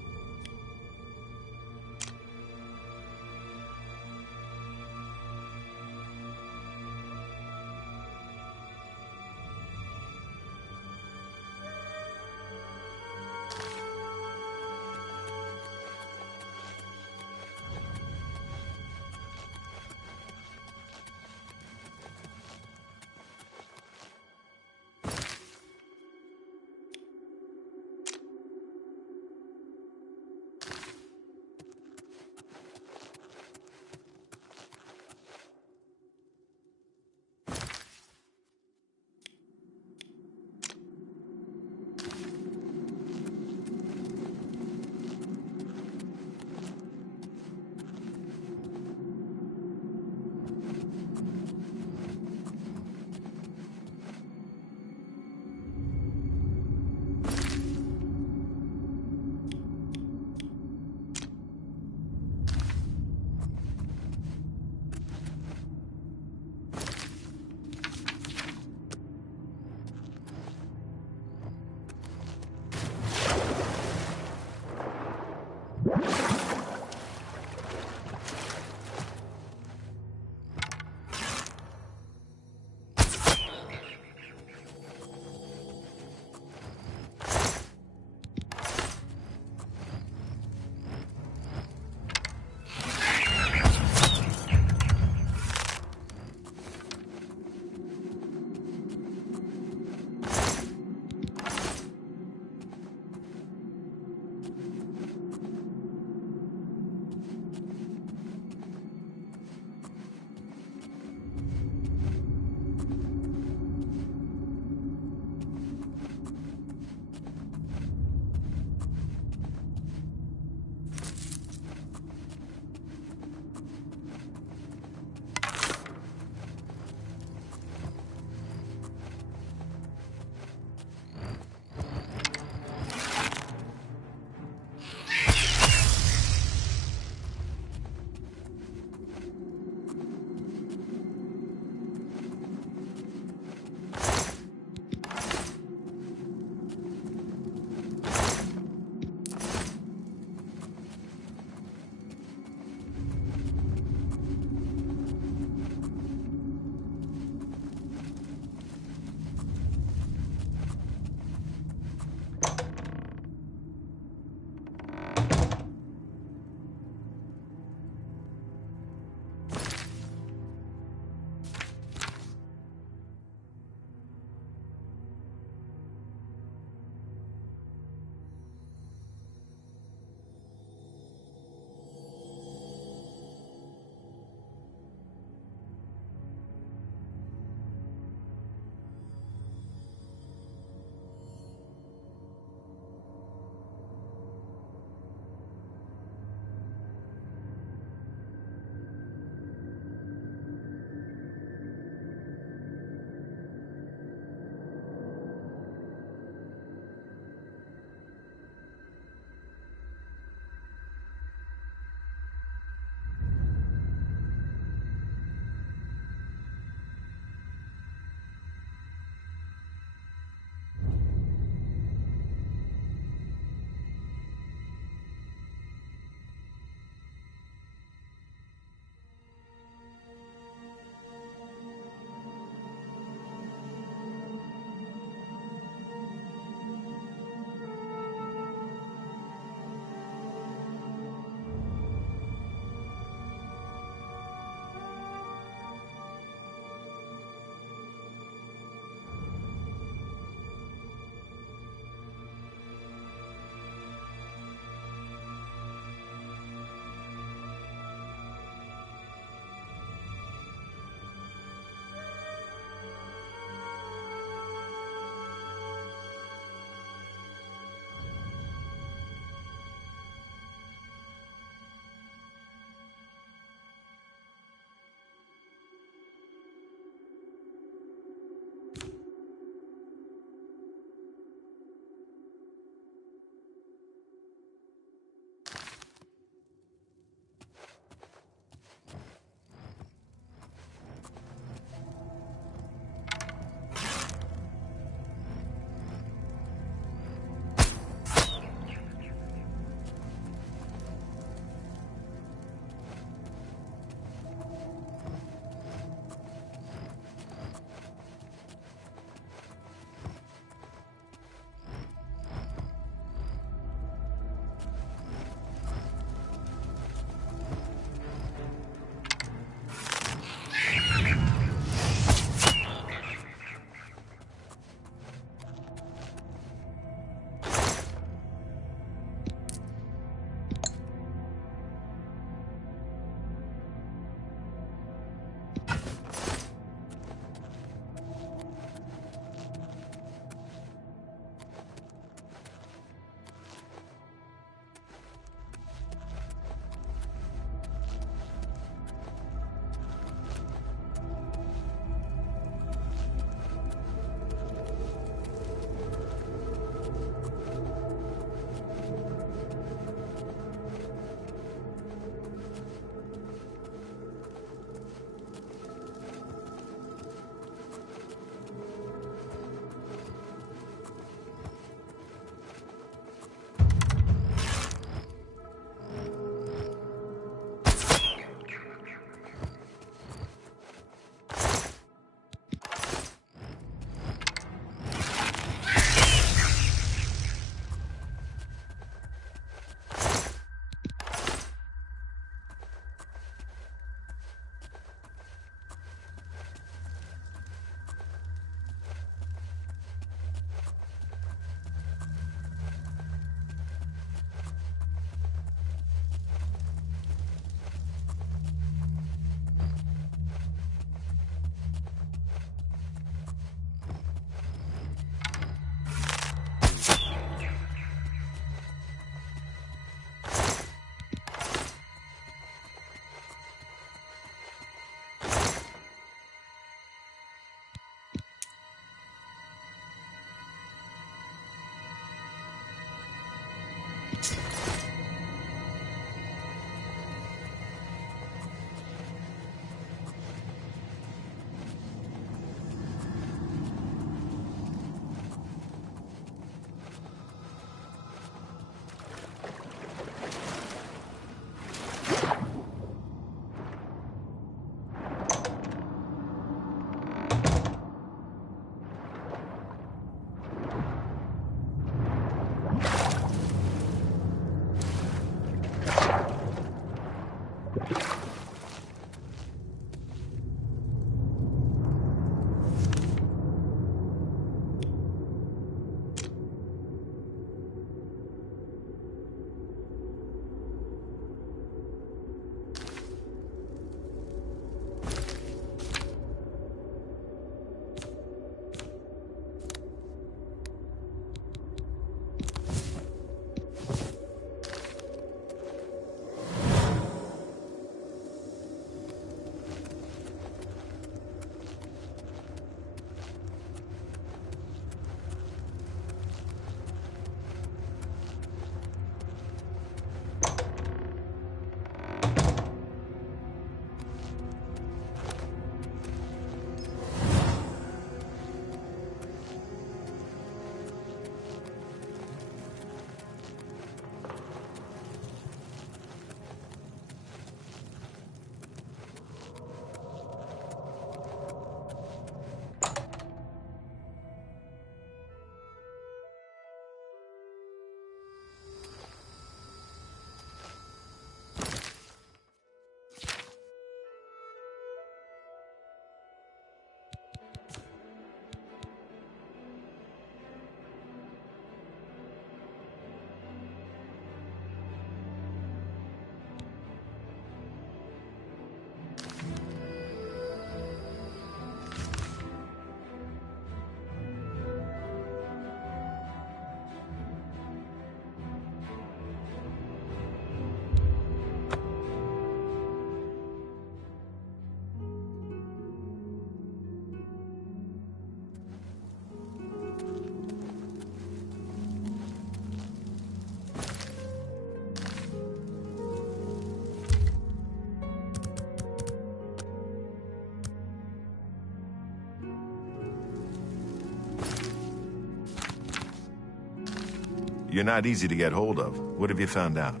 You're not easy to get hold of. What have you found out?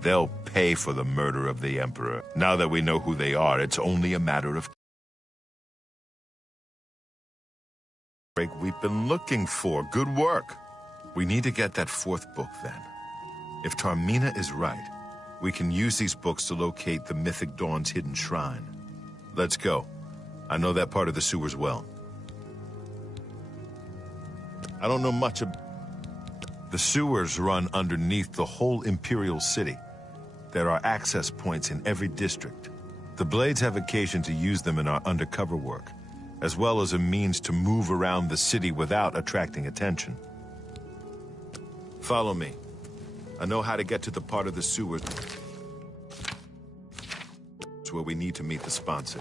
They'll pay for the murder of the Emperor. Now that we know who they are, it's only a matter of break we've been looking for. Good work. We need to get that fourth book, then. If Tarmina is right, we can use these books to locate the Mythic Dawn's hidden shrine. Let's go. I know that part of the sewers well. I don't know much about... The sewers run underneath the whole Imperial City. There are access points in every district. The Blades have occasion to use them in our undercover work, as well as a means to move around the city without attracting attention. Follow me. I know how to get to the part of the sewers where we need to meet the sponsor.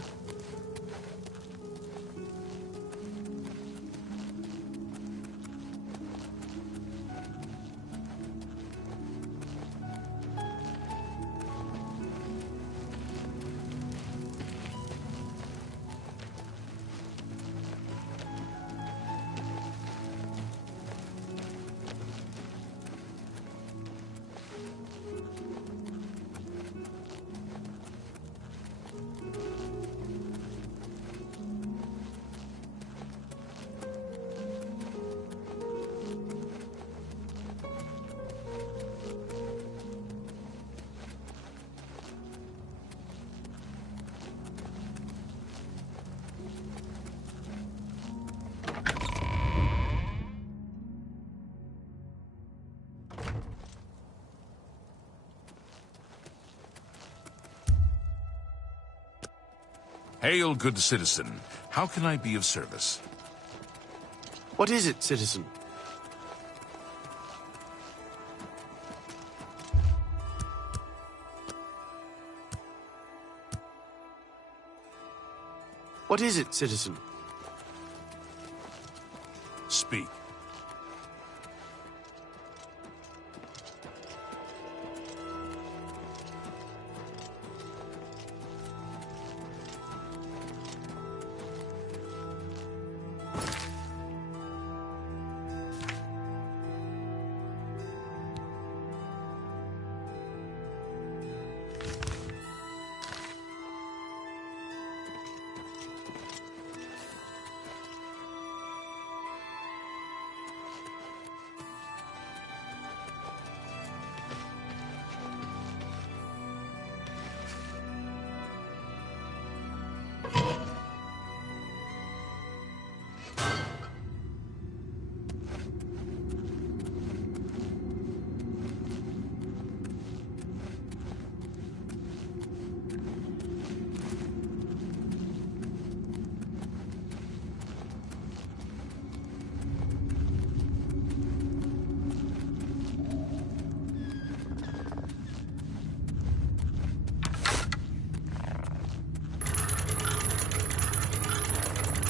Hail, good citizen. How can I be of service? What is it, citizen? What is it, citizen? Speak.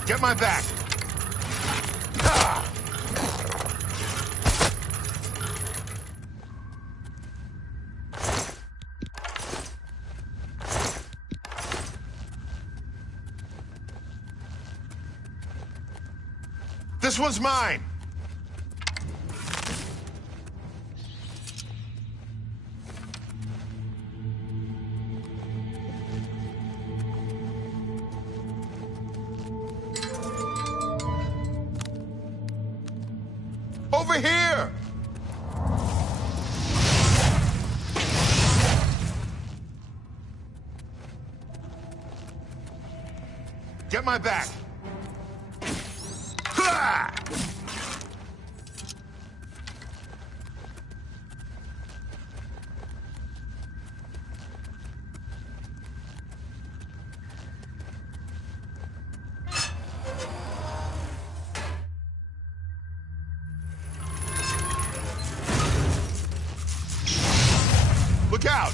Get my back! This one's mine! Over here! Get my back! Ha! Look out!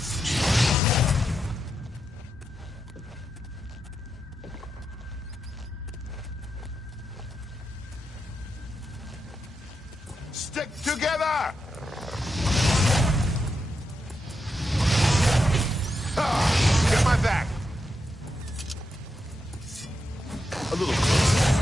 Stick together! Get my back! little closer.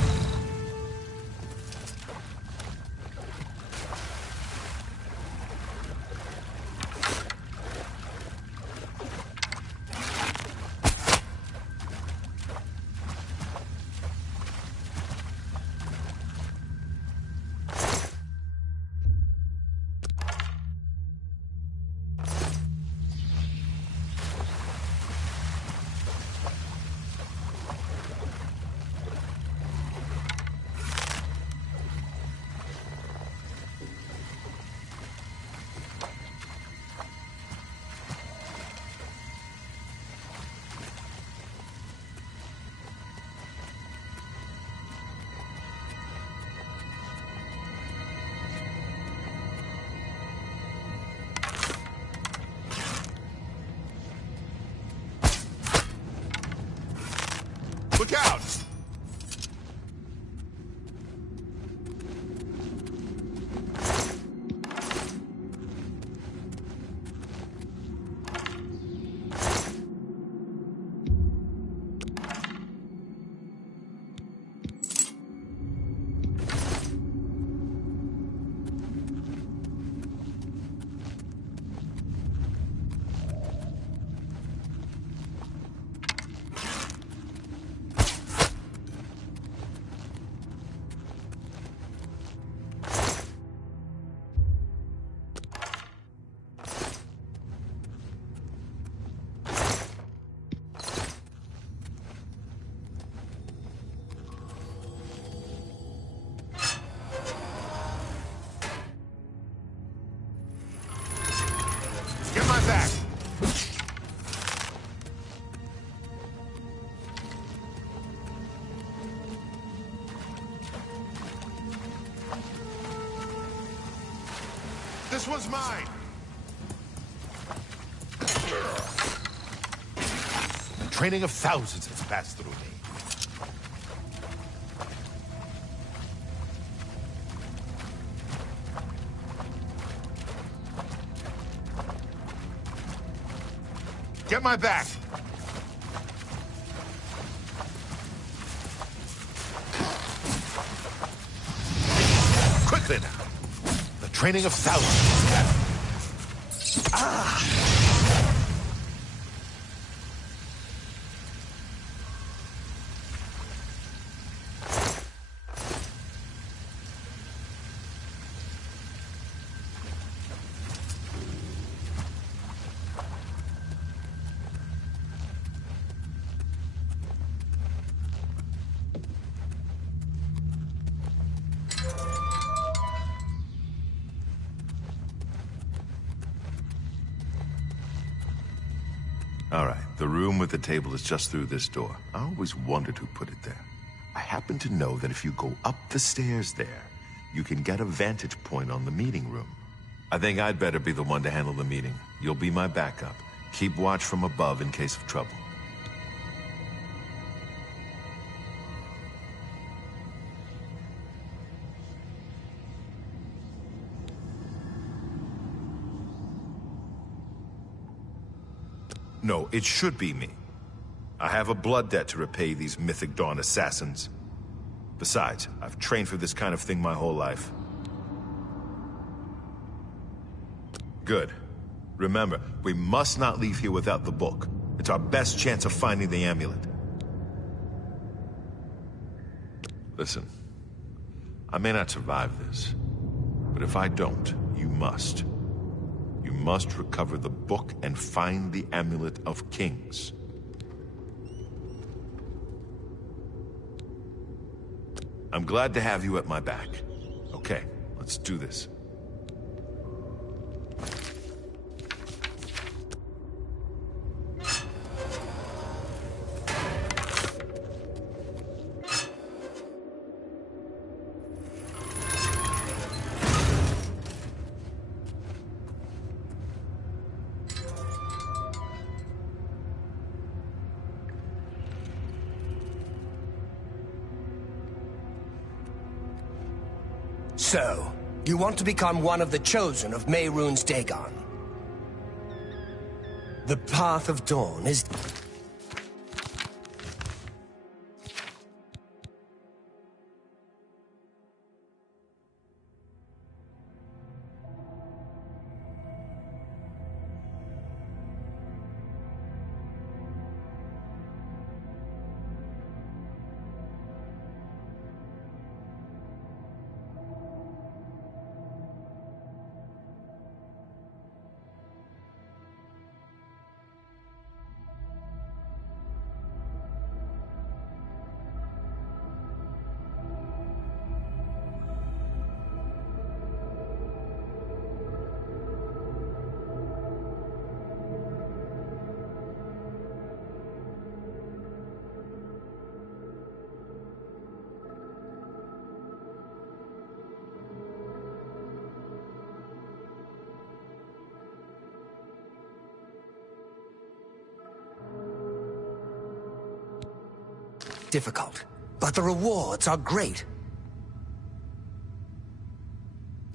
Look out! Get my back! This one's mine! The training of thousands has passed through me. Get my back! Quickly now! The training of thousands. Ah! All right, the room with the table is just through this door. I always wondered who put it there. I happen to know that if you go up the stairs there, you can get a vantage point on the meeting room. I think I'd better be the one to handle the meeting. You'll be my backup. Keep watch from above in case of trouble. No, it should be me. I have a blood debt to repay these Mythic Dawn assassins. Besides, I've trained for this kind of thing my whole life. Good. Remember, we must not leave here without the book. It's our best chance of finding the amulet. Listen, I may not survive this, but if I don't, you must. You must recover the book and find the Amulet of Kings. I'm glad to have you at my back. Okay, let's do this. So, you want to become one of the chosen of Mehrunes Dagon. The Path of Dawn is... difficult, but the rewards are great.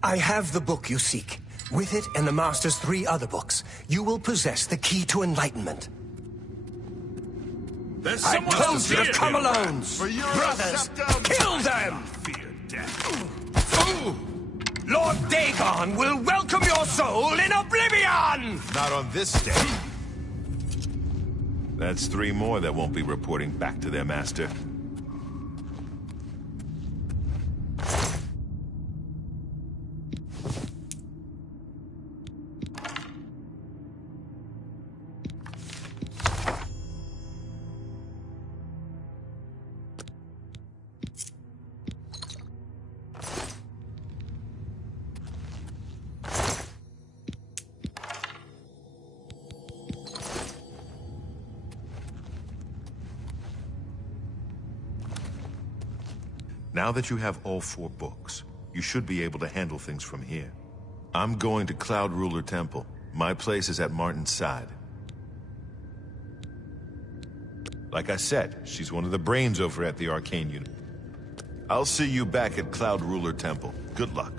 I have the book you seek. With it and the Master's 3 other books, you will possess the key to enlightenment. I told you to come alone! Brothers, kill them! Lord Dagon will welcome your soul in Oblivion! Not on this day. That's 3 more that won't be reporting back to their master. Now that you have all 4 books, you should be able to handle things from here. I'm going to Cloud Ruler Temple. My place is at Martin's side. Like I said, she's one of the brains over at the Arcane Unit. I'll see you back at Cloud Ruler Temple. Good luck.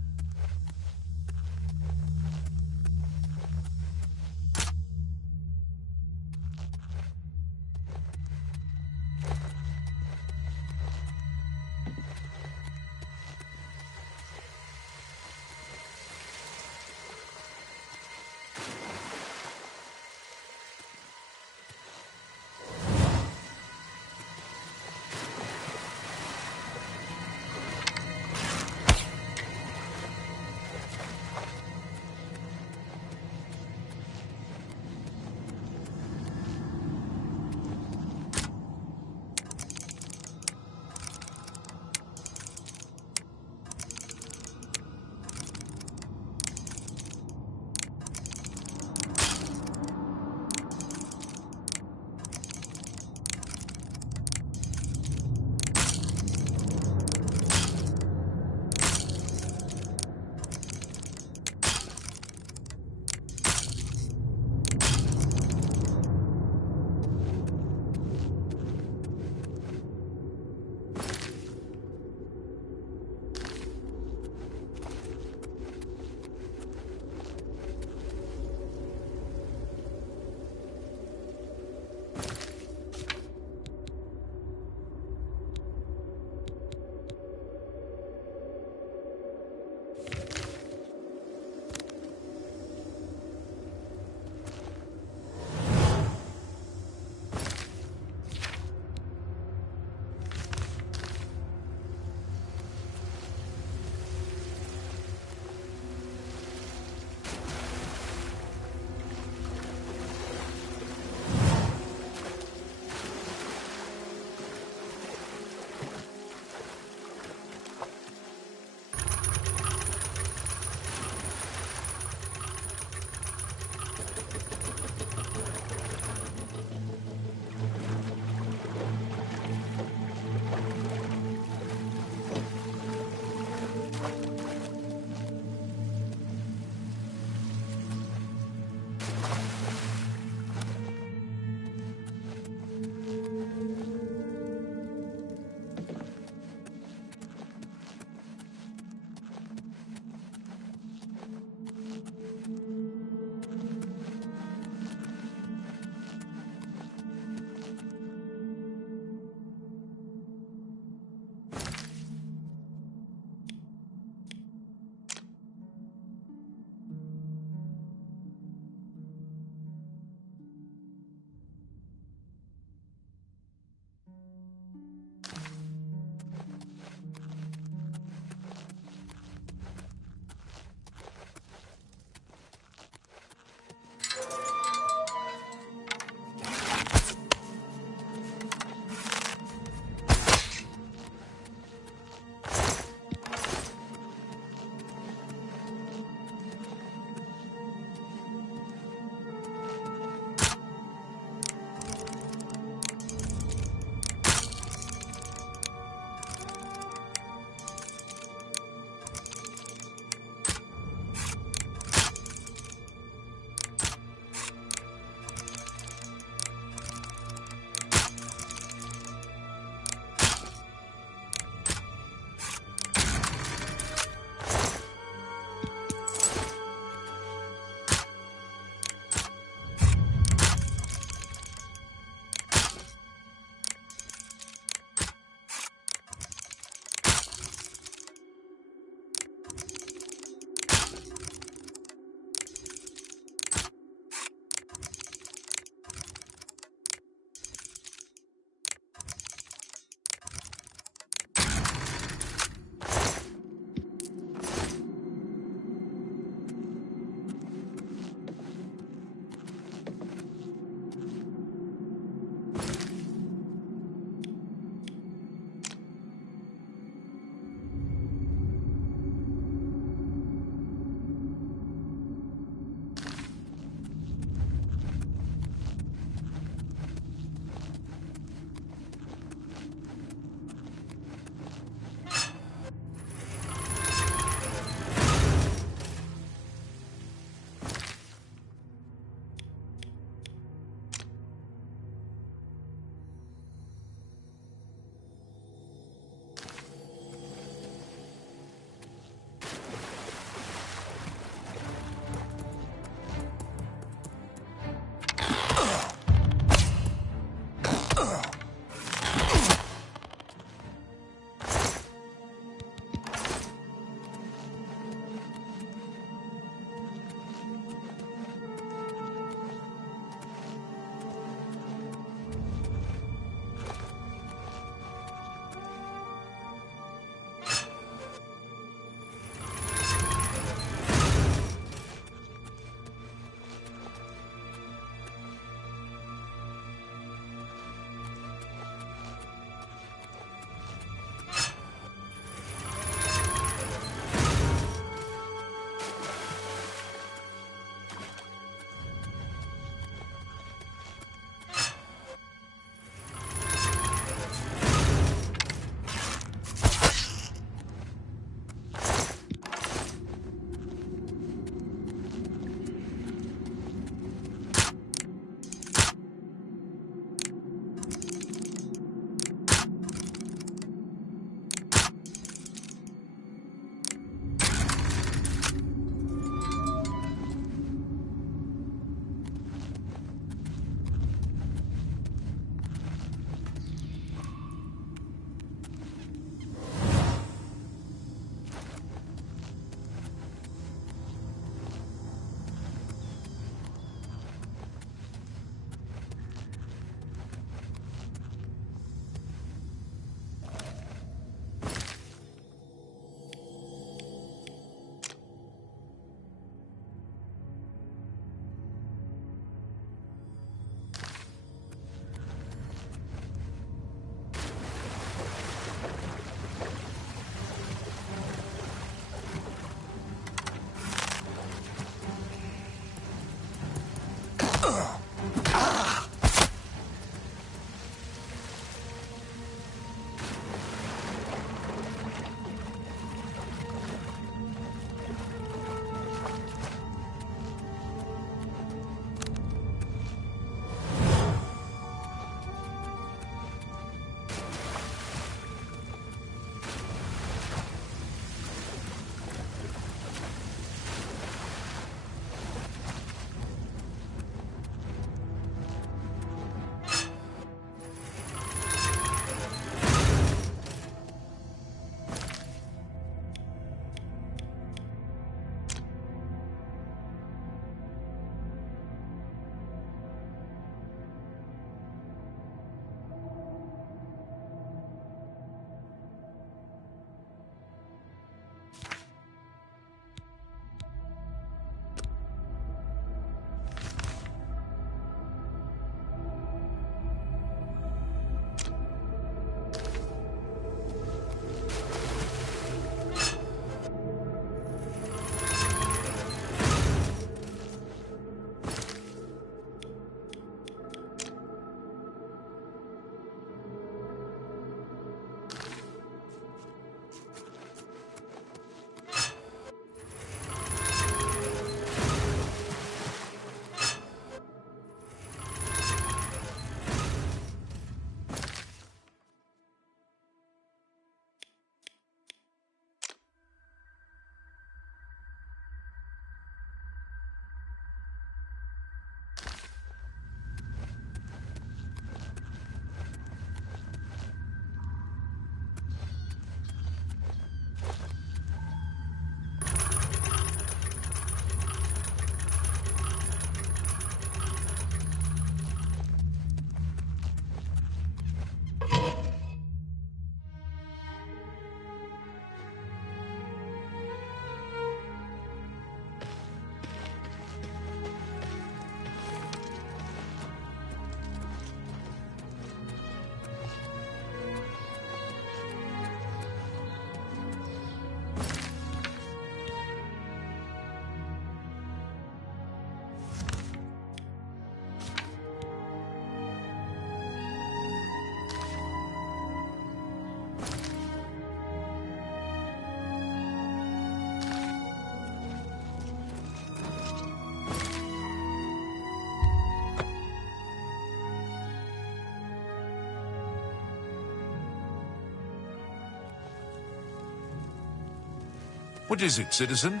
What is it, citizen?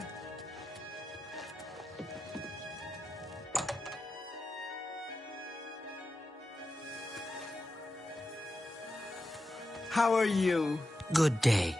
How are you? Good day.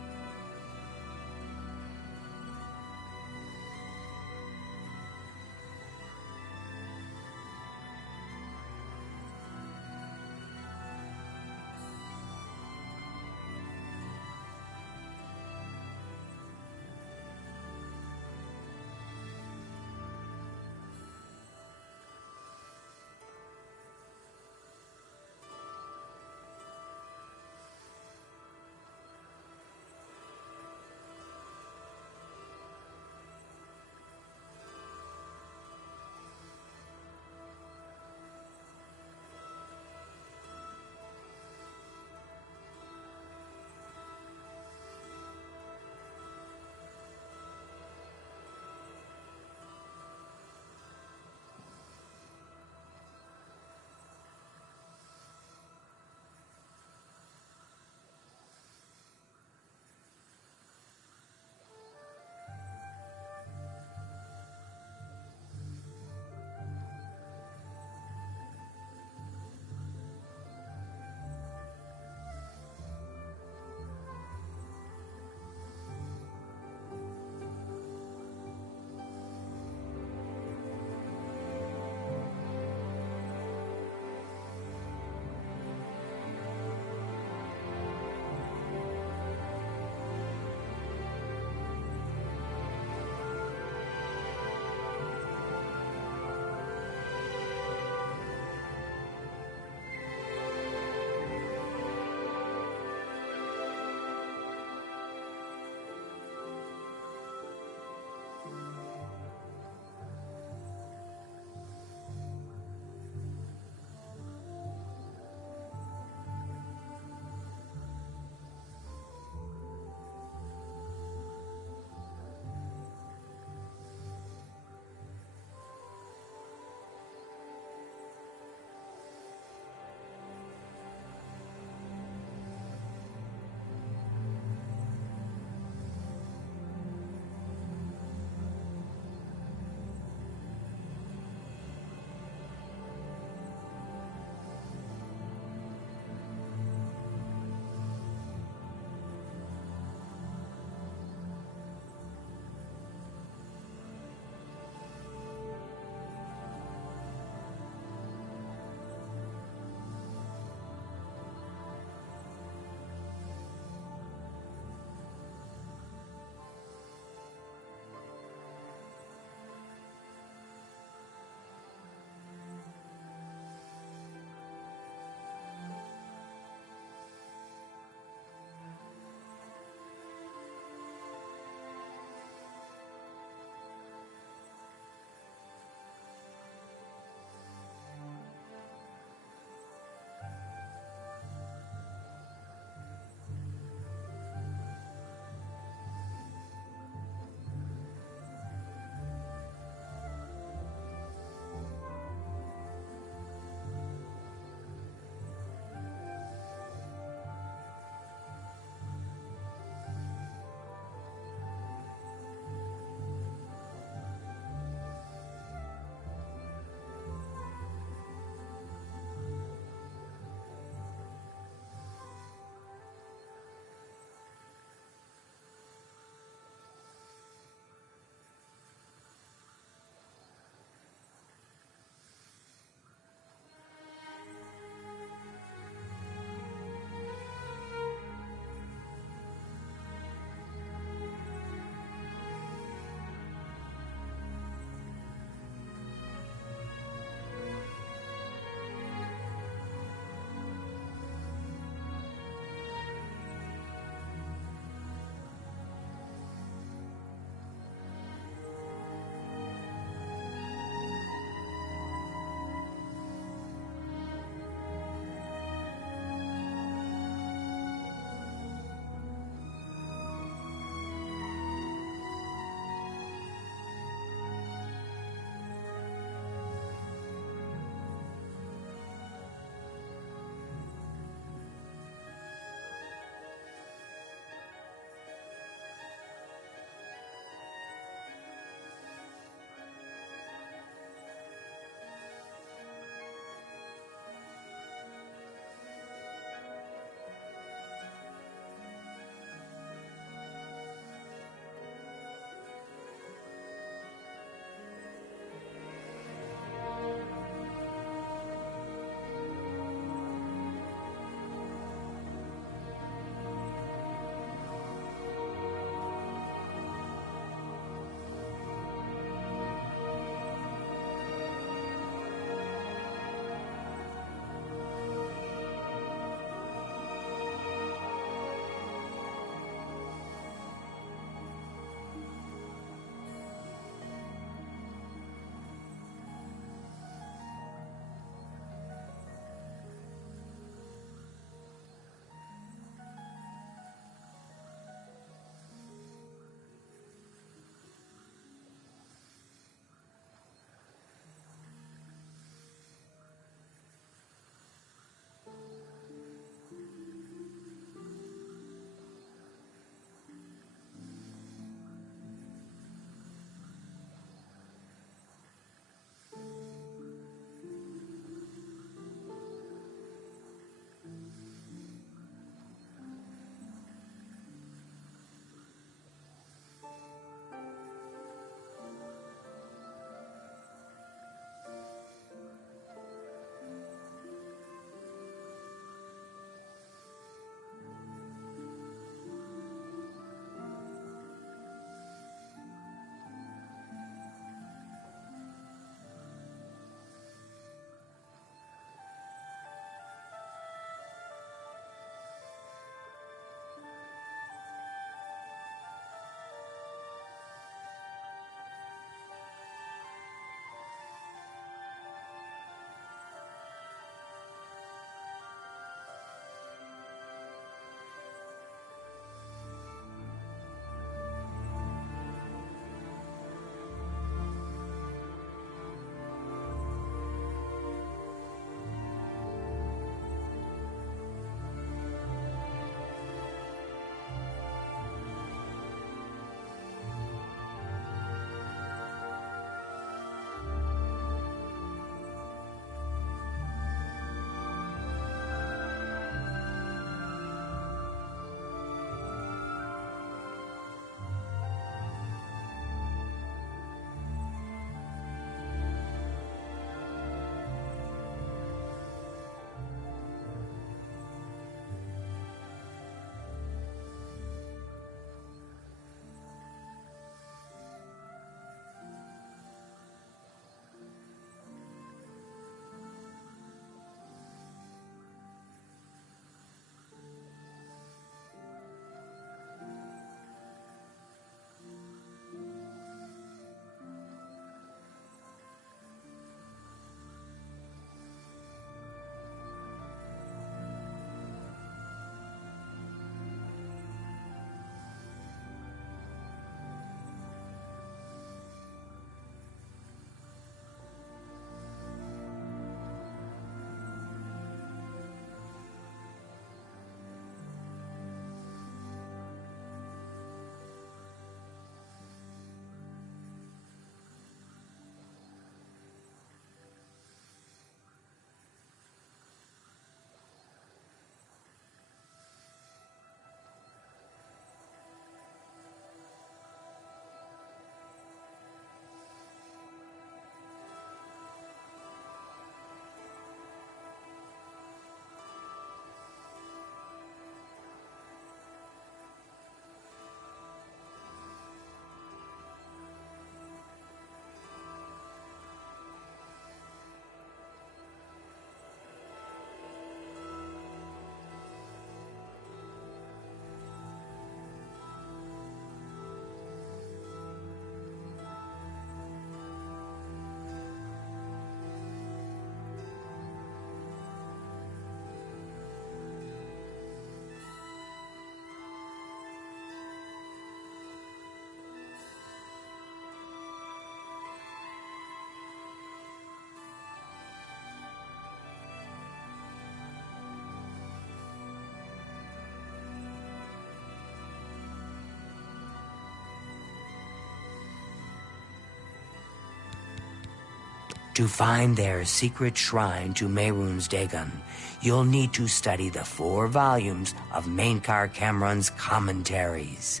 To find their secret shrine to Mehrunes Dagon, you'll need to study the 4 volumes of Mainkar Cameron's commentaries.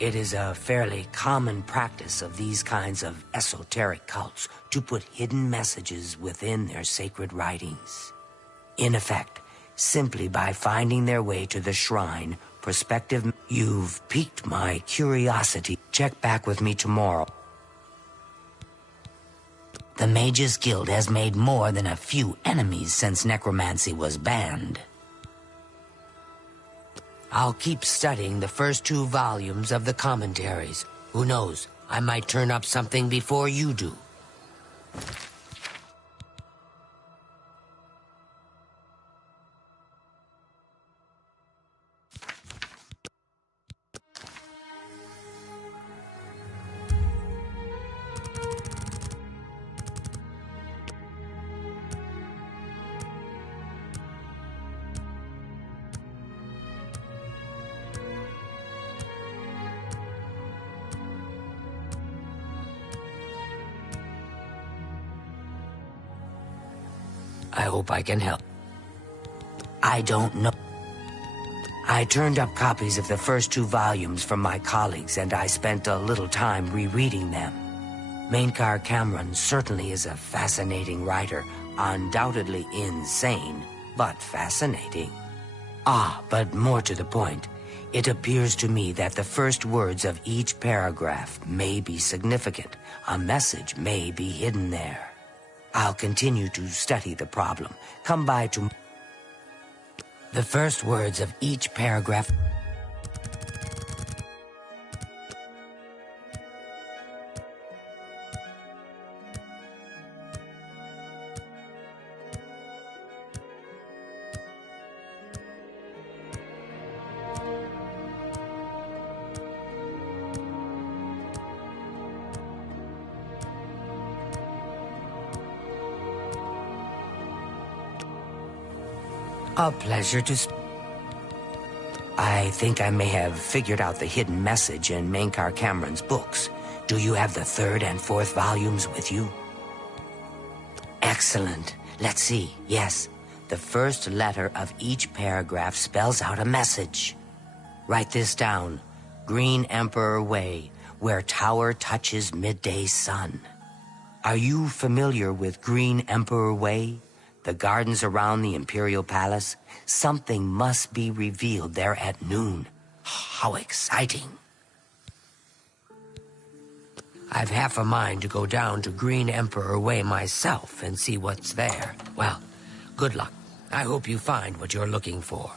It is a fairly common practice of these kinds of esoteric cults to put hidden messages within their sacred writings. In effect, simply by finding their way to the shrine, you've piqued my curiosity. Check back with me tomorrow. The Mages Guild has made more than a few enemies since necromancy was banned. I'll keep studying the first 2 volumes of the commentaries. Who knows, I might turn up something before you do. I hope I can help. I don't know. I turned up copies of the first 2 volumes from my colleagues, and I spent a little time rereading them. Mainkar Cameron certainly is a fascinating writer, undoubtedly insane, but fascinating. But more to the point, it appears to me that the first words of each paragraph may be significant. A message may be hidden there. I'll continue to study the problem. Come by to... The first words of each paragraph... A pleasure to I think I may have figured out the hidden message in Mainkar Cameron's books. Do you have the 3rd and 4th volumes with you? Excellent. Let's see. Yes, the first letter of each paragraph spells out a message. Write this down. Green Emperor Way, where tower touches midday sun. Are you familiar with Green Emperor Way? The gardens around the Imperial Palace? Something must be revealed there at noon. How exciting. I've half a mind to go down to Green Emperor Way myself and see what's there. Well, good luck. I hope you find what you're looking for.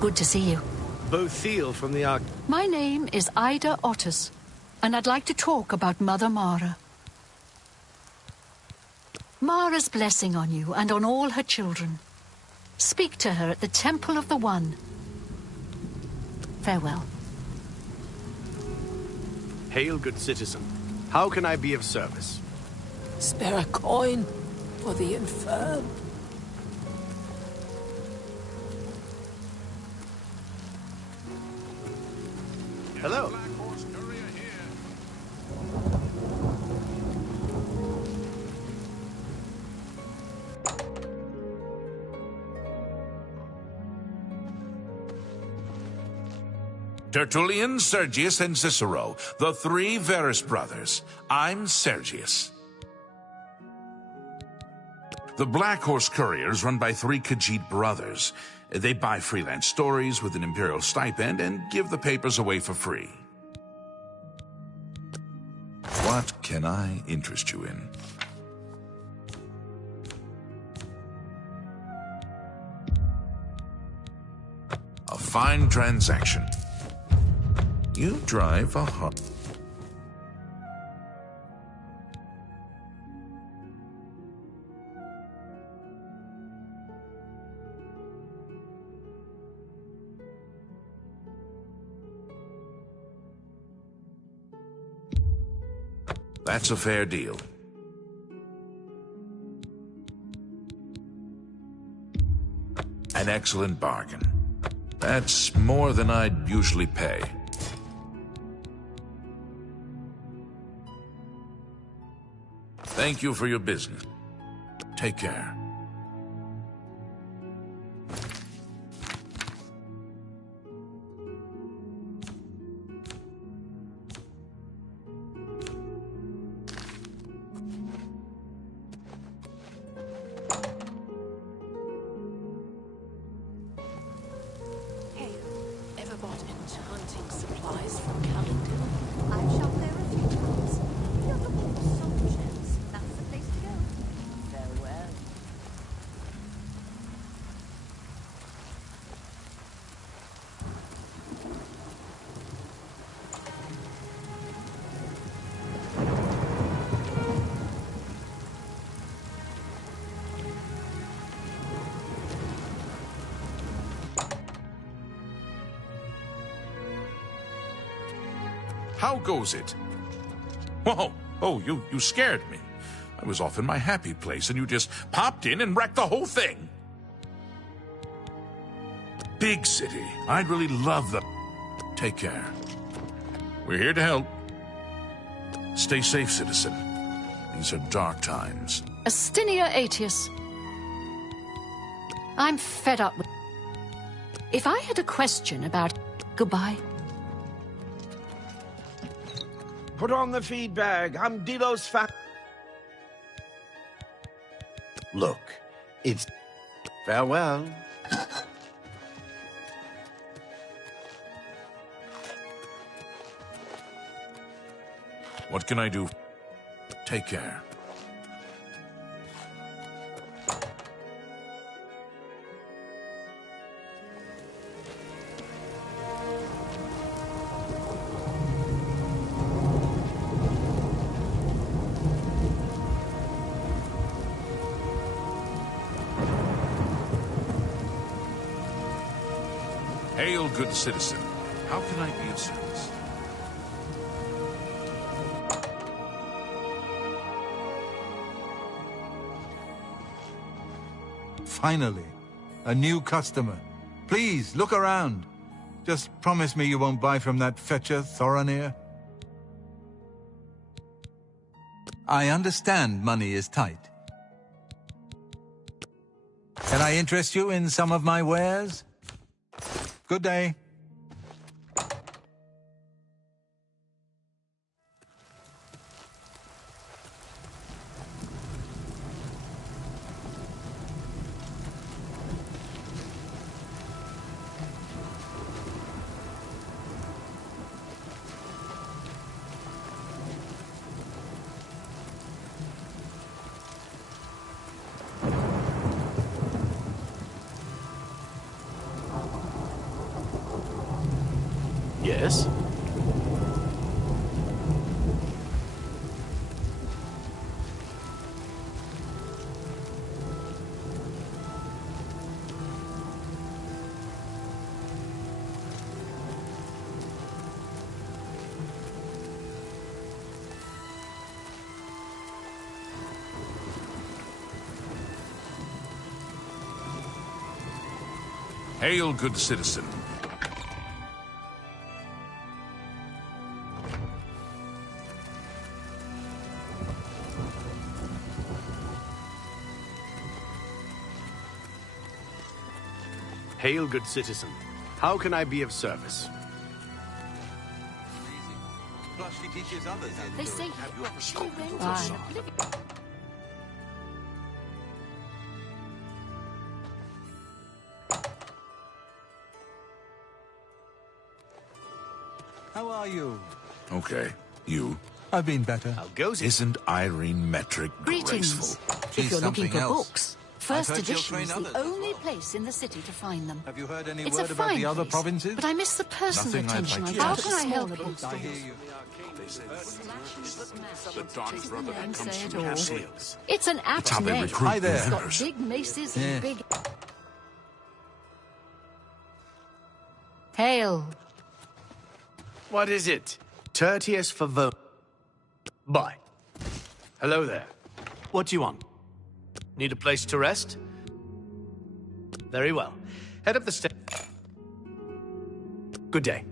Good to see you. Bothiel from the Ark. My name is Ida Otis, and I'd like to talk about Mother Mara. Mara's blessing on you and on all her children. Speak to her at the Temple of the One. Farewell. Hail, good citizen. How can I be of service? Spare a coin for the infirm. Hello. Tertullian, Sergius, and Cicero, the three Verus brothers. I'm Sergius. The Black Horse Couriers run by three Khajiit brothers. They buy freelance stories with an imperial stipend and give the papers away for free. What can I interest you in? A fine transaction. You drive a That's a fair deal. An excellent bargain. That's more than I'd usually pay. Thank you for your business. Take care. Hey, ever bought enchanting supplies from Callendale? I've shopped there a few times. You're looking for soul gems. That's the place to go. Farewell. How goes it? Whoa! Oh, you scared me. I was off in my happy place, and you just popped in and wrecked the whole thing. Big city. I'd really love the... Take care. We're here to help. Stay safe, citizen. These are dark times. Astinia Aetius. I'm fed up with... If I had a question about... Goodbye. Put on the feed bag. I'm Dilo's fat. Look, it's... Farewell. What can I do? Take care. Hail, good citizen. How can I be of service? Finally, a new customer. Please, look around. Just promise me you won't buy from that fetcher, Thoronir. I understand money is tight. Can I interest you in some of my wares? Good day. this. Hail, good citizen. Hail, good citizen. How can I be of service? Plus, she teaches others. They say Have you ever she spoken went to on us? Oblivion. How are you? Okay, you. I've been better. How goes it? Isn't Irene Metric Greetings. graceful? If She's you're looking something for else. books, I've First heard she'll Edition train is others the as only well. place in the city to find them. Have you heard any It's word a about fine the other place, provinces? but I miss the personal Nothing I'd attention like I to get How at can the I smaller help you? bookstores. I hear you. The Dark Brotherhood Don't comes say it from all. Cassius. It's an It's apt how they name. recruit Hi there. It's got members. big maces Yeah. and big... Hail. What is it? Tertius Favone. Bye. Hello there. What do you want? Need a place to rest? Very well. Head up the stairs. Good day.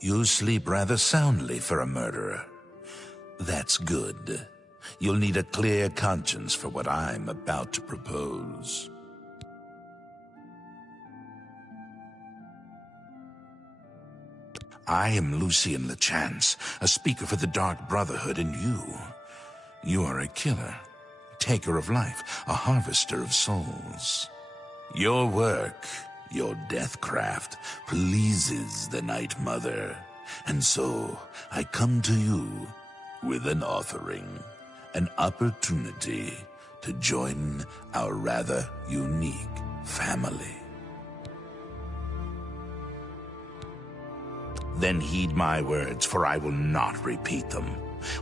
You sleep rather soundly for a murderer. That's good. You'll need a clear conscience for what I'm about to propose. I am Lucien LeChance, a speaker for the Dark Brotherhood, and you are a killer, taker of life, a harvester of souls. Your work, your deathcraft, pleases the Night Mother, and so I come to you with an offering, an opportunity to join our rather unique family. Then heed my words, for I will not repeat them.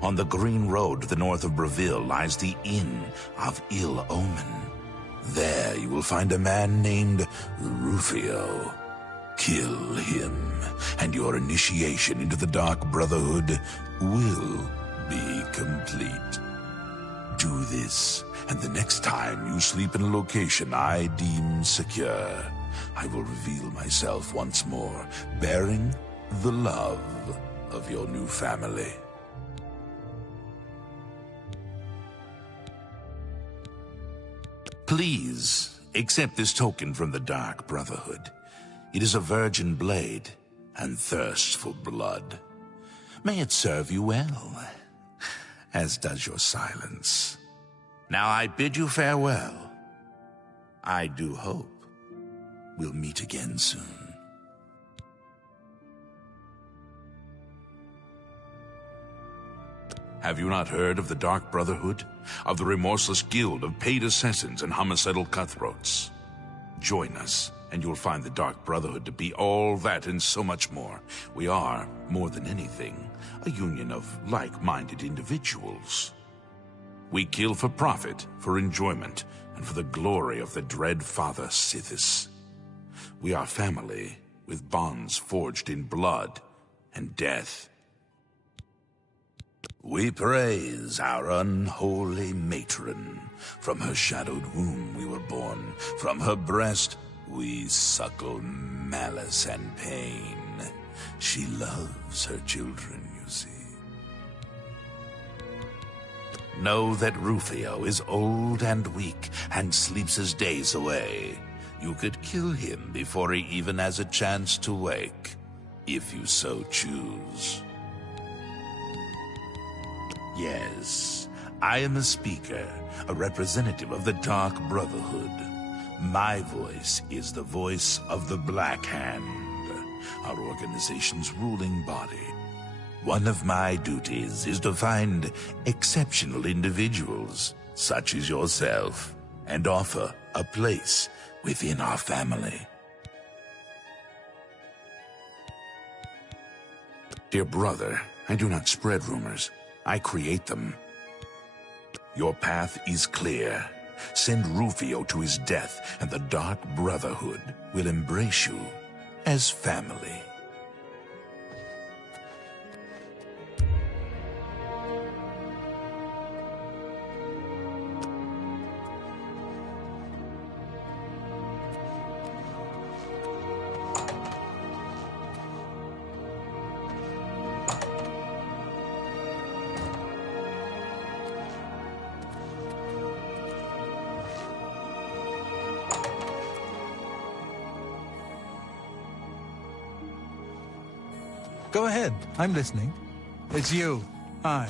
On the green road to the north of Breville lies the Inn of Ill Omen. There you will find a man named Rufio. Kill him, and your initiation into the Dark Brotherhood will be complete. Do this, and the next time you sleep in a location I deem secure, I will reveal myself once more, bearing the love of your new family. Please, accept this token from the Dark Brotherhood. It is a virgin blade and thirsts for blood. May it serve you well, as does your silence. Now I bid you farewell. I do hope we'll meet again soon. Have you not heard of the Dark Brotherhood? Of the remorseless guild of paid assassins and homicidal cutthroats? Join us, and you'll find the Dark Brotherhood to be all that and so much more. We are, more than anything, a union of like-minded individuals. We kill for profit, for enjoyment, and for the glory of the dread Father Sithis. We are family, with bonds forged in blood and death. We praise our unholy matron. From her shadowed womb we were born. From her breast we suckle malice and pain. She loves her children, you see. Know that Rufio is old and weak and sleeps his days away. You could kill him before he even has a chance to wake, if you so choose. Yes, I am a speaker, a representative of the Dark Brotherhood. My voice is the voice of the Black Hand, our organization's ruling body. One of my duties is to find exceptional individuals, such as yourself, and offer a place within our family. Dear brother, I do not spread rumors. I create them. Your path is clear. Send Rufio to his death, and the Dark Brotherhood will embrace you as family. Go ahead. I'm listening. It's you. Hi.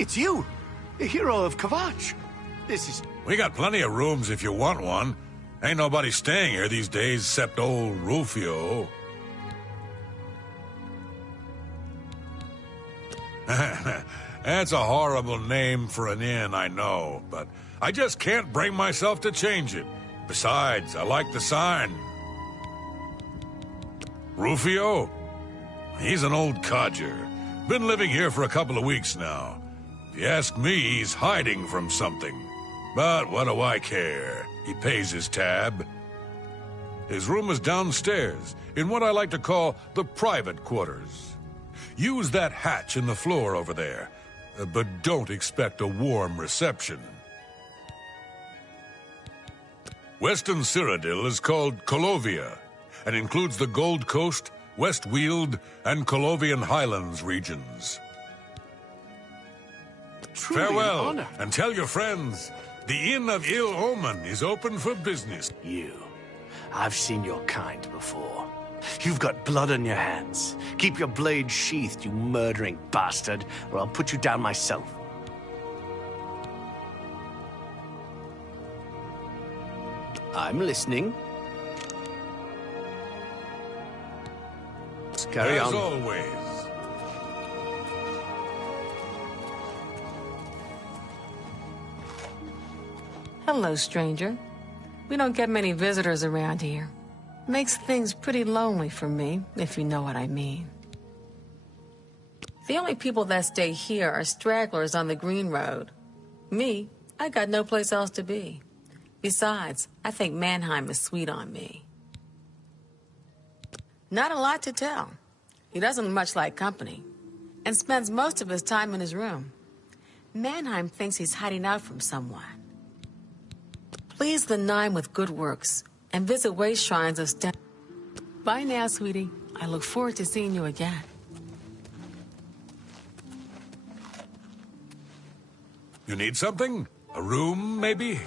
It's you, the hero of Kvatch. This is... We got plenty of rooms if you want one. Ain't nobody staying here these days except old Rufio. That's a horrible name for an inn, I know, but I just can't bring myself to change it. Besides, I like the sign. Rufio? He's an old codger. Been living here for a couple of weeks now. If you ask me, he's hiding from something. But what do I care? He pays his tab. His room is downstairs, in what I like to call the private quarters. Use that hatch in the floor over there, but don't expect a warm reception. Western Cyrodiil is called Colovia, and includes the Gold Coast, West Weald, and Colovian Highlands regions. Truly Farewell, an honor. and tell your friends, the Inn of Ill Omen is open for business. I've seen your kind before. You've got blood on your hands. Keep your blade sheathed, you murdering bastard, or I'll put you down myself. I'm listening. Let's carry As on. always. Hello, stranger. We don't get many visitors around here. Makes things pretty lonely for me, if you know what I mean. The only people that stay here are stragglers on the Green Road. Me, I got no place else to be. Besides, I think Mannheim is sweet on me. Not a lot to tell. He doesn't much like company, and spends most of his time in his room. Mannheim thinks he's hiding out from someone. Please the Nine with good works, and visit waste shrines of Bye now, sweetie. I look forward to seeing you again. You need something? A room, maybe?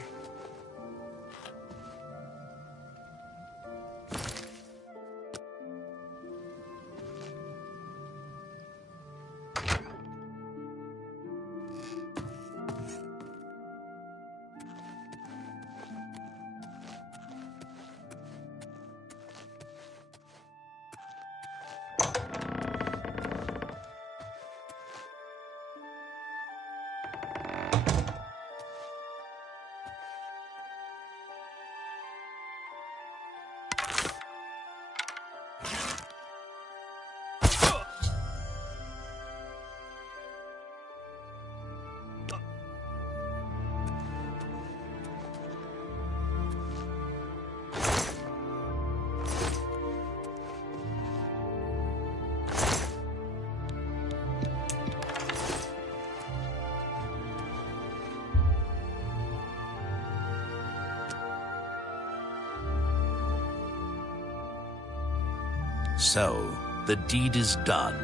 So, the deed is done.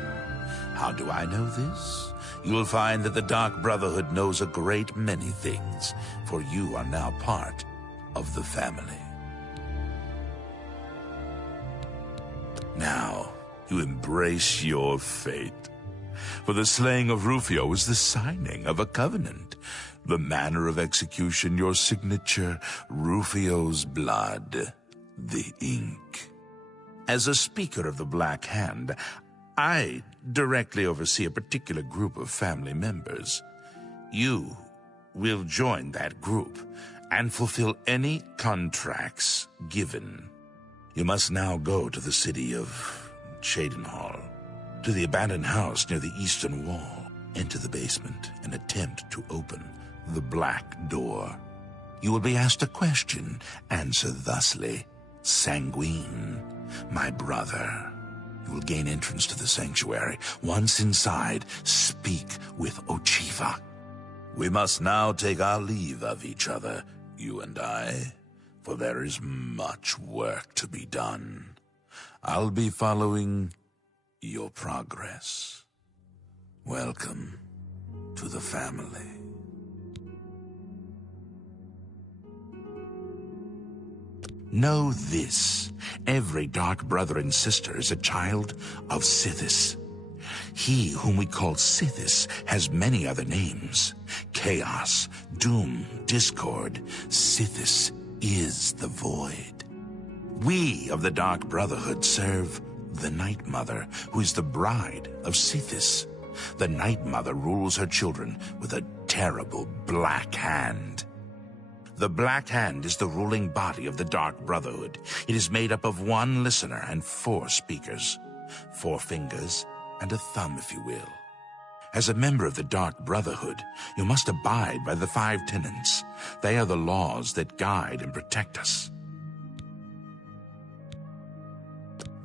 How do I know this? You will find that the Dark Brotherhood knows a great many things, for you are now part of the family. Now, you embrace your fate. For the slaying of Rufio is the signing of a covenant. The manner of execution, your signature, Rufio's blood, the ink. As a speaker of the Black Hand, I directly oversee a particular group of family members. You will join that group and fulfill any contracts given. You must now go to the city of Cheydinhal, to the abandoned house near the eastern wall. Enter the basement and attempt to open the black door. You will be asked a question. Answer thusly. Sanguine, my brother. You will gain entrance to the sanctuary. Once inside, speak with Ochiva. We must now take our leave of each other, you and I, for there is much work to be done. I'll be following your progress. Welcome to the family. Know this, every dark brother and sister is a child of Sithis. He whom we call Sithis has many other names. Chaos, Doom, Discord. Sithis is the Void. We of the Dark Brotherhood serve the Night Mother, who is the bride of Sithis. The Night Mother rules her children with a terrible black hand. The Black Hand is the ruling body of the Dark Brotherhood. It is made up of one listener and 4 speakers. 4 fingers and a thumb, if you will. As a member of the Dark Brotherhood, you must abide by the 5 tenets. They are the laws that guide and protect us.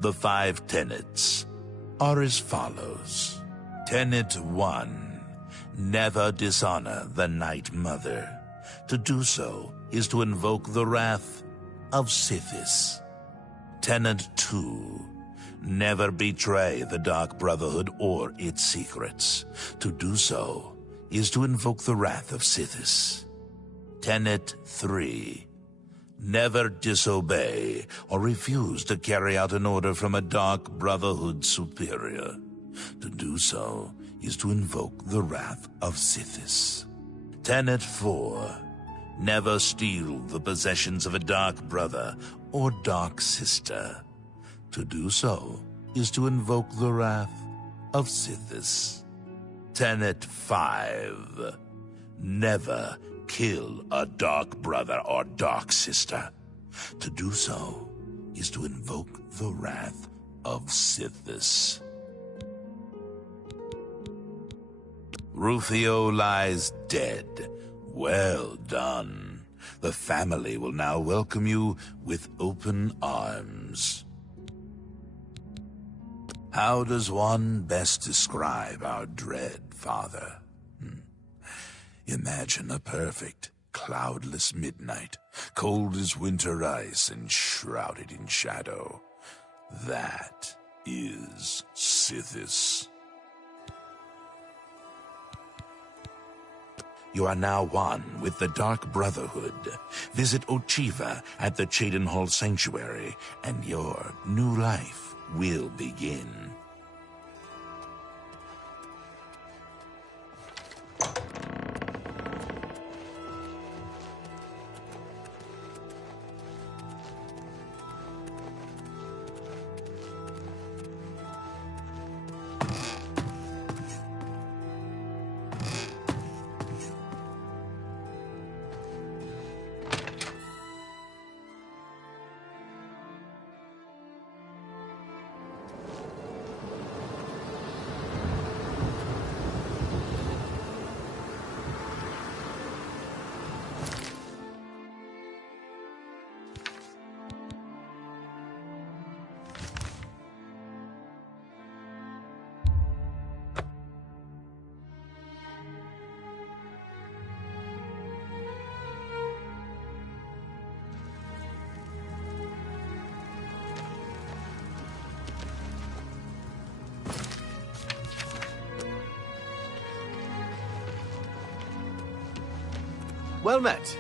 The 5 tenets are as follows. Tenet 1. Never dishonor the Night Mother. To do so is to invoke the wrath of Sithis. Tenet 2. Never betray the Dark Brotherhood or its secrets. To do so is to invoke the wrath of Sithis. Tenet 3. Never disobey or refuse to carry out an order from a Dark Brotherhood superior. To do so is to invoke the wrath of Sithis. Tenet 4. Never steal the possessions of a Dark Brother or Dark Sister. To do so is to invoke the wrath of Sithis. Tenet 5. Never kill a Dark Brother or Dark Sister. To do so is to invoke the wrath of Sithis. Rufio lies dead. Well done. The family will now welcome you with open arms. How does one best describe our dread father? Imagine a perfect, cloudless midnight, cold as winter ice and shrouded in shadow. That is Sithis. You are now one with the Dark Brotherhood. Visit Ochiva at the Cheydinhal Sanctuary, and your new life will begin. Well met.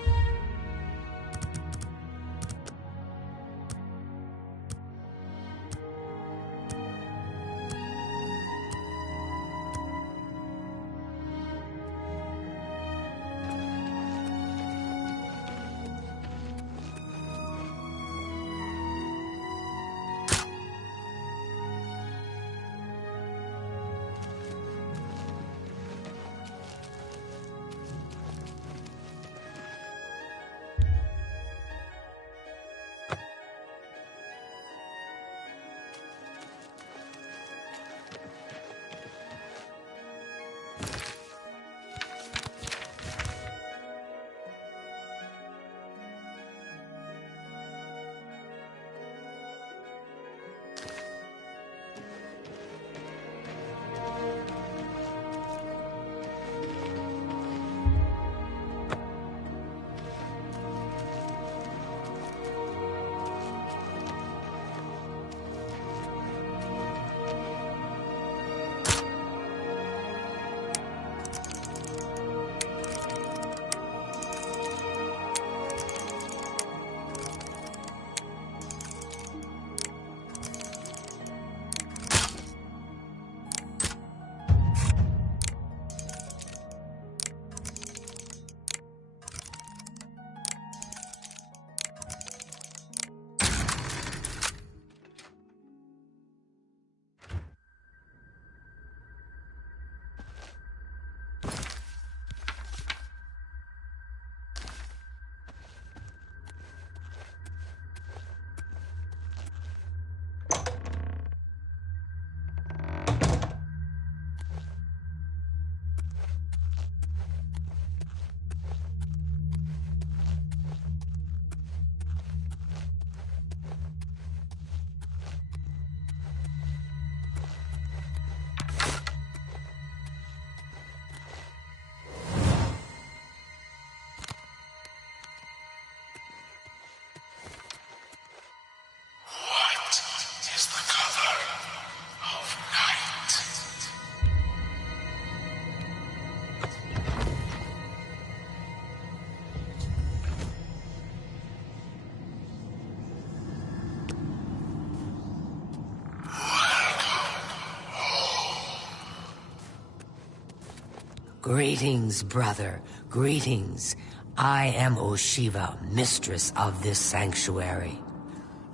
Greetings, brother. Greetings. I am Oshiva, mistress of this sanctuary.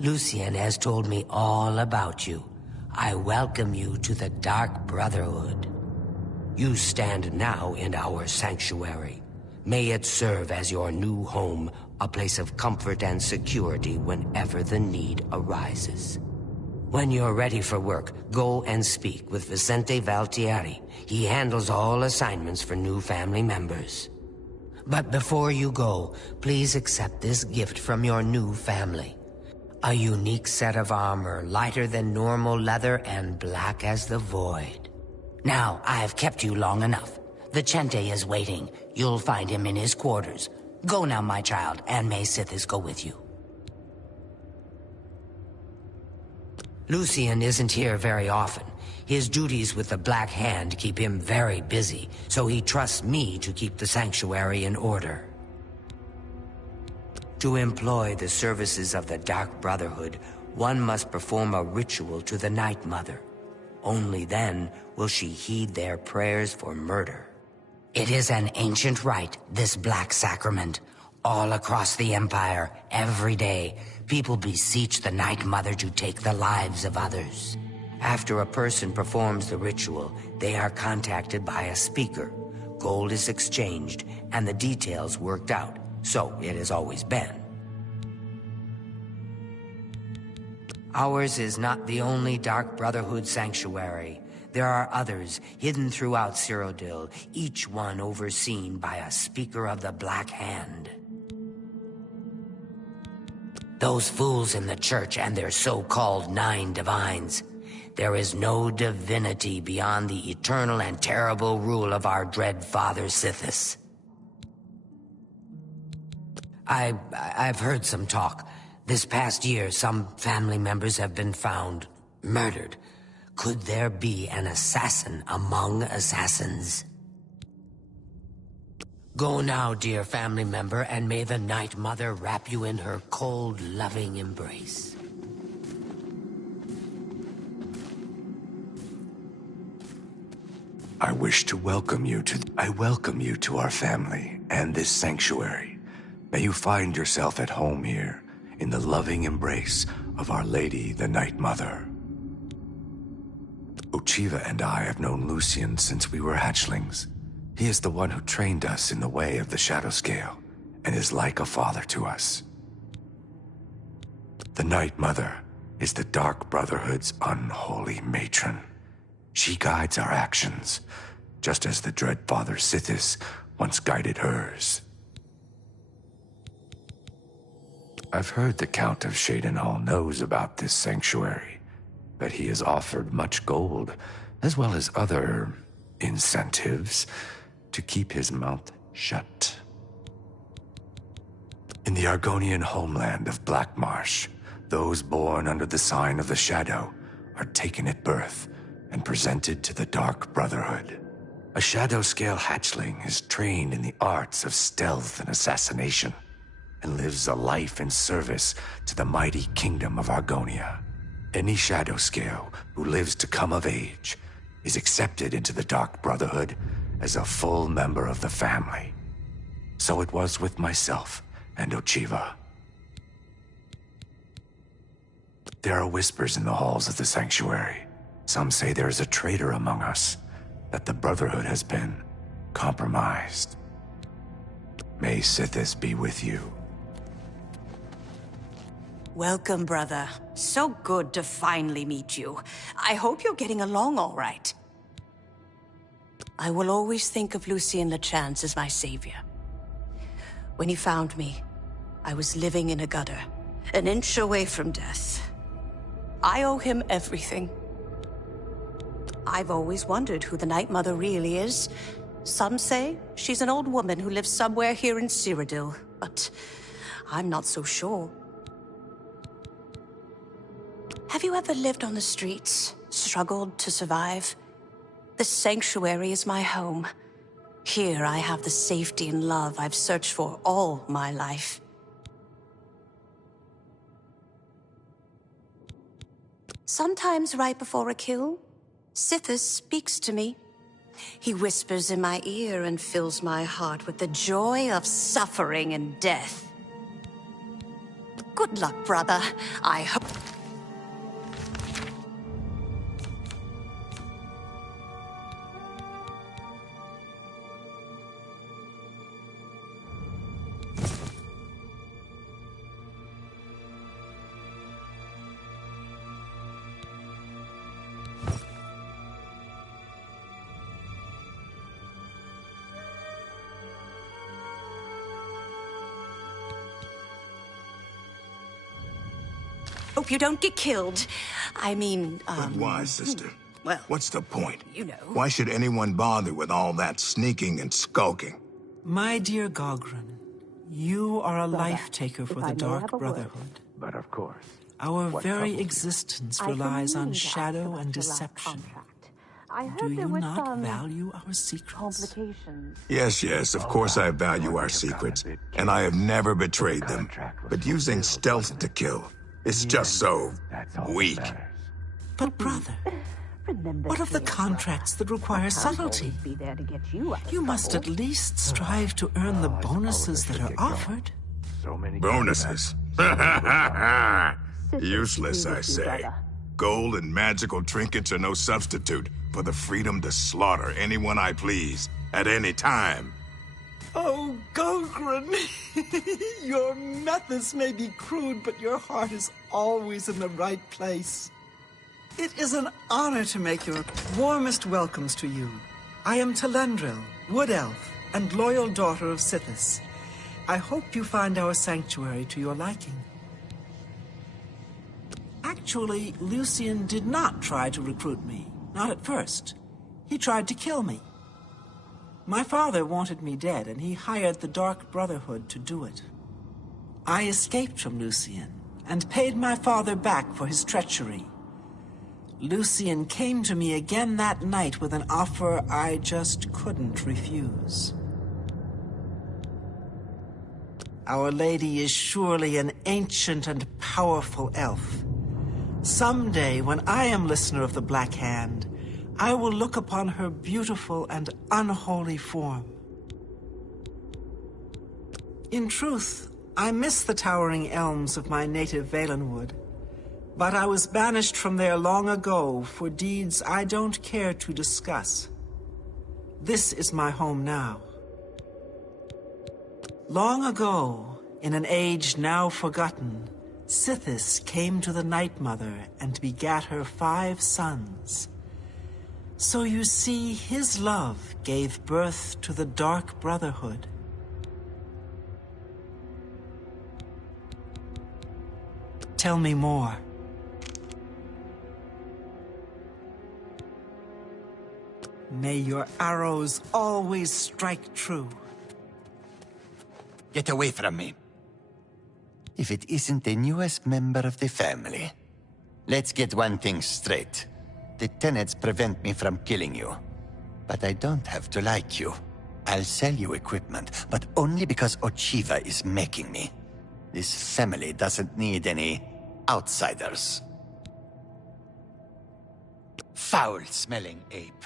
Lucien has told me all about you. I welcome you to the Dark Brotherhood. You stand now in our sanctuary. May it serve as your new home, a place of comfort and security whenever the need arises. When you're ready for work, go and speak with Vicente Valtieri. He handles all assignments for new family members. But before you go, please accept this gift from your new family. A unique set of armor, lighter than normal leather and black as the void. Now, I've kept you long enough. Vicente is waiting. You'll find him in his quarters. Go now, my child, and may Sithis go with you. Lucien isn't here very often. His duties with the Black Hand keep him very busy, so he trusts me to keep the sanctuary in order. To employ the services of the Dark Brotherhood, one must perform a ritual to the Night Mother. Only then will she heed their prayers for murder. It is an ancient rite, this Black Sacrament. All across the Empire, every day, people beseech the Night Mother to take the lives of others. After a person performs the ritual, they are contacted by a speaker. Gold is exchanged, and the details worked out. So it has always been. Ours is not the only Dark Brotherhood sanctuary. There are others hidden throughout Cyrodiil, each one overseen by a speaker of the Black Hand. Those fools in the church and their so-called 9 divines. There is no divinity beyond the eternal and terrible rule of our dread father Sithis. I've heard some talk. This past year, some family members have been found murdered. Could there be an assassin among assassins? Go now, dear family member, and may the Night Mother wrap you in her cold, loving embrace. I welcome you to our family and this sanctuary. May you find yourself at home here, in the loving embrace of Our Lady, the Night Mother. Ochiva and I have known Lucien since we were hatchlings. He is the one who trained us in the way of the Shadow Scale, and is like a father to us. The Night Mother is the Dark Brotherhood's unholy matron. She guides our actions, just as the dread Father Sithis once guided hers. I've heard the Count of Shadenhall knows about this sanctuary, that he has offered much gold, as well as other incentives, to keep his mouth shut. In the Argonian homeland of Blackmarsh, those born under the sign of the Shadow are taken at birth and presented to the Dark Brotherhood. A Shadow Scale hatchling is trained in the arts of stealth and assassination, and lives a life in service to the mighty kingdom of Argonia. Any Shadow Scale who lives to come of age is accepted into the Dark Brotherhood as a full member of the family. So it was with myself and Ochiva. There are whispers in the halls of the sanctuary. Some say there is a traitor among us, that the Brotherhood has been compromised. May Sithis be with you. Welcome, brother. So good to finally meet you. I hope you're getting along all right. I will always think of Lucien Lachance as my savior. When he found me, I was living in a gutter, an inch away from death. I owe him everything. I've always wondered who the Night Mother really is. Some say she's an old woman who lives somewhere here in Cyrodiil, but I'm not so sure. Have you ever lived on the streets, struggled to survive? The sanctuary is my home. Here I have the safety and love I've searched for all my life. Sometimes right before a kill, Sithis speaks to me. He whispers in my ear and fills my heart with the joy of suffering and death. Good luck, brother. I hope... Hope you don't get killed. I mean, But why, sister? Well, what's the point? you know. Why should anyone bother with all that sneaking and skulking? My dear Gogren, you are a life-taker for the Dark Brotherhood. But of course. Our very existence relies on shadow and deception. Do you not value our secrets? Yes, of course I value our secrets, and I have never betrayed them. But using stealth to kill, it's just so weak. But brother, what of the contracts that require subtlety? You must at least strive to earn the bonuses that are offered. Bonuses? Useless, I say. Gold and magical trinkets are no substitute for the freedom to slaughter anyone I please, at any time. Oh, Gogren, your methods may be crude, but your heart is always in the right place. It is an honor to make your warmest welcomes to you. I am Telendril, Wood Elf, and loyal daughter of Sithis. I hope you find our sanctuary to your liking. Actually, Lucian did not try to recruit me. Not at first. He tried to kill me. My father wanted me dead, and he hired the Dark Brotherhood to do it. I escaped from Lucian, and paid my father back for his treachery. Lucian came to me again that night with an offer I just couldn't refuse. Our Lady is surely an ancient and powerful elf. Someday, when I am listener of the Black Hand, I will look upon her beautiful and unholy form. In truth, I miss the towering elms of my native Valenwood, but I was banished from there long ago for deeds I don't care to discuss. This is my home now. Long ago, in an age now forgotten, Sithis came to the Night Mother and begat her 5 sons. So you see, his love gave birth to the Dark Brotherhood. Tell me more. May your arrows always strike true. Get away from me. If it isn't the newest member of the family. Let's get one thing straight. The tenets prevent me from killing you. But I don't have to like you. I'll sell you equipment, but only because Ochiva is making me. This family doesn't need any outsiders. Foul-smelling ape.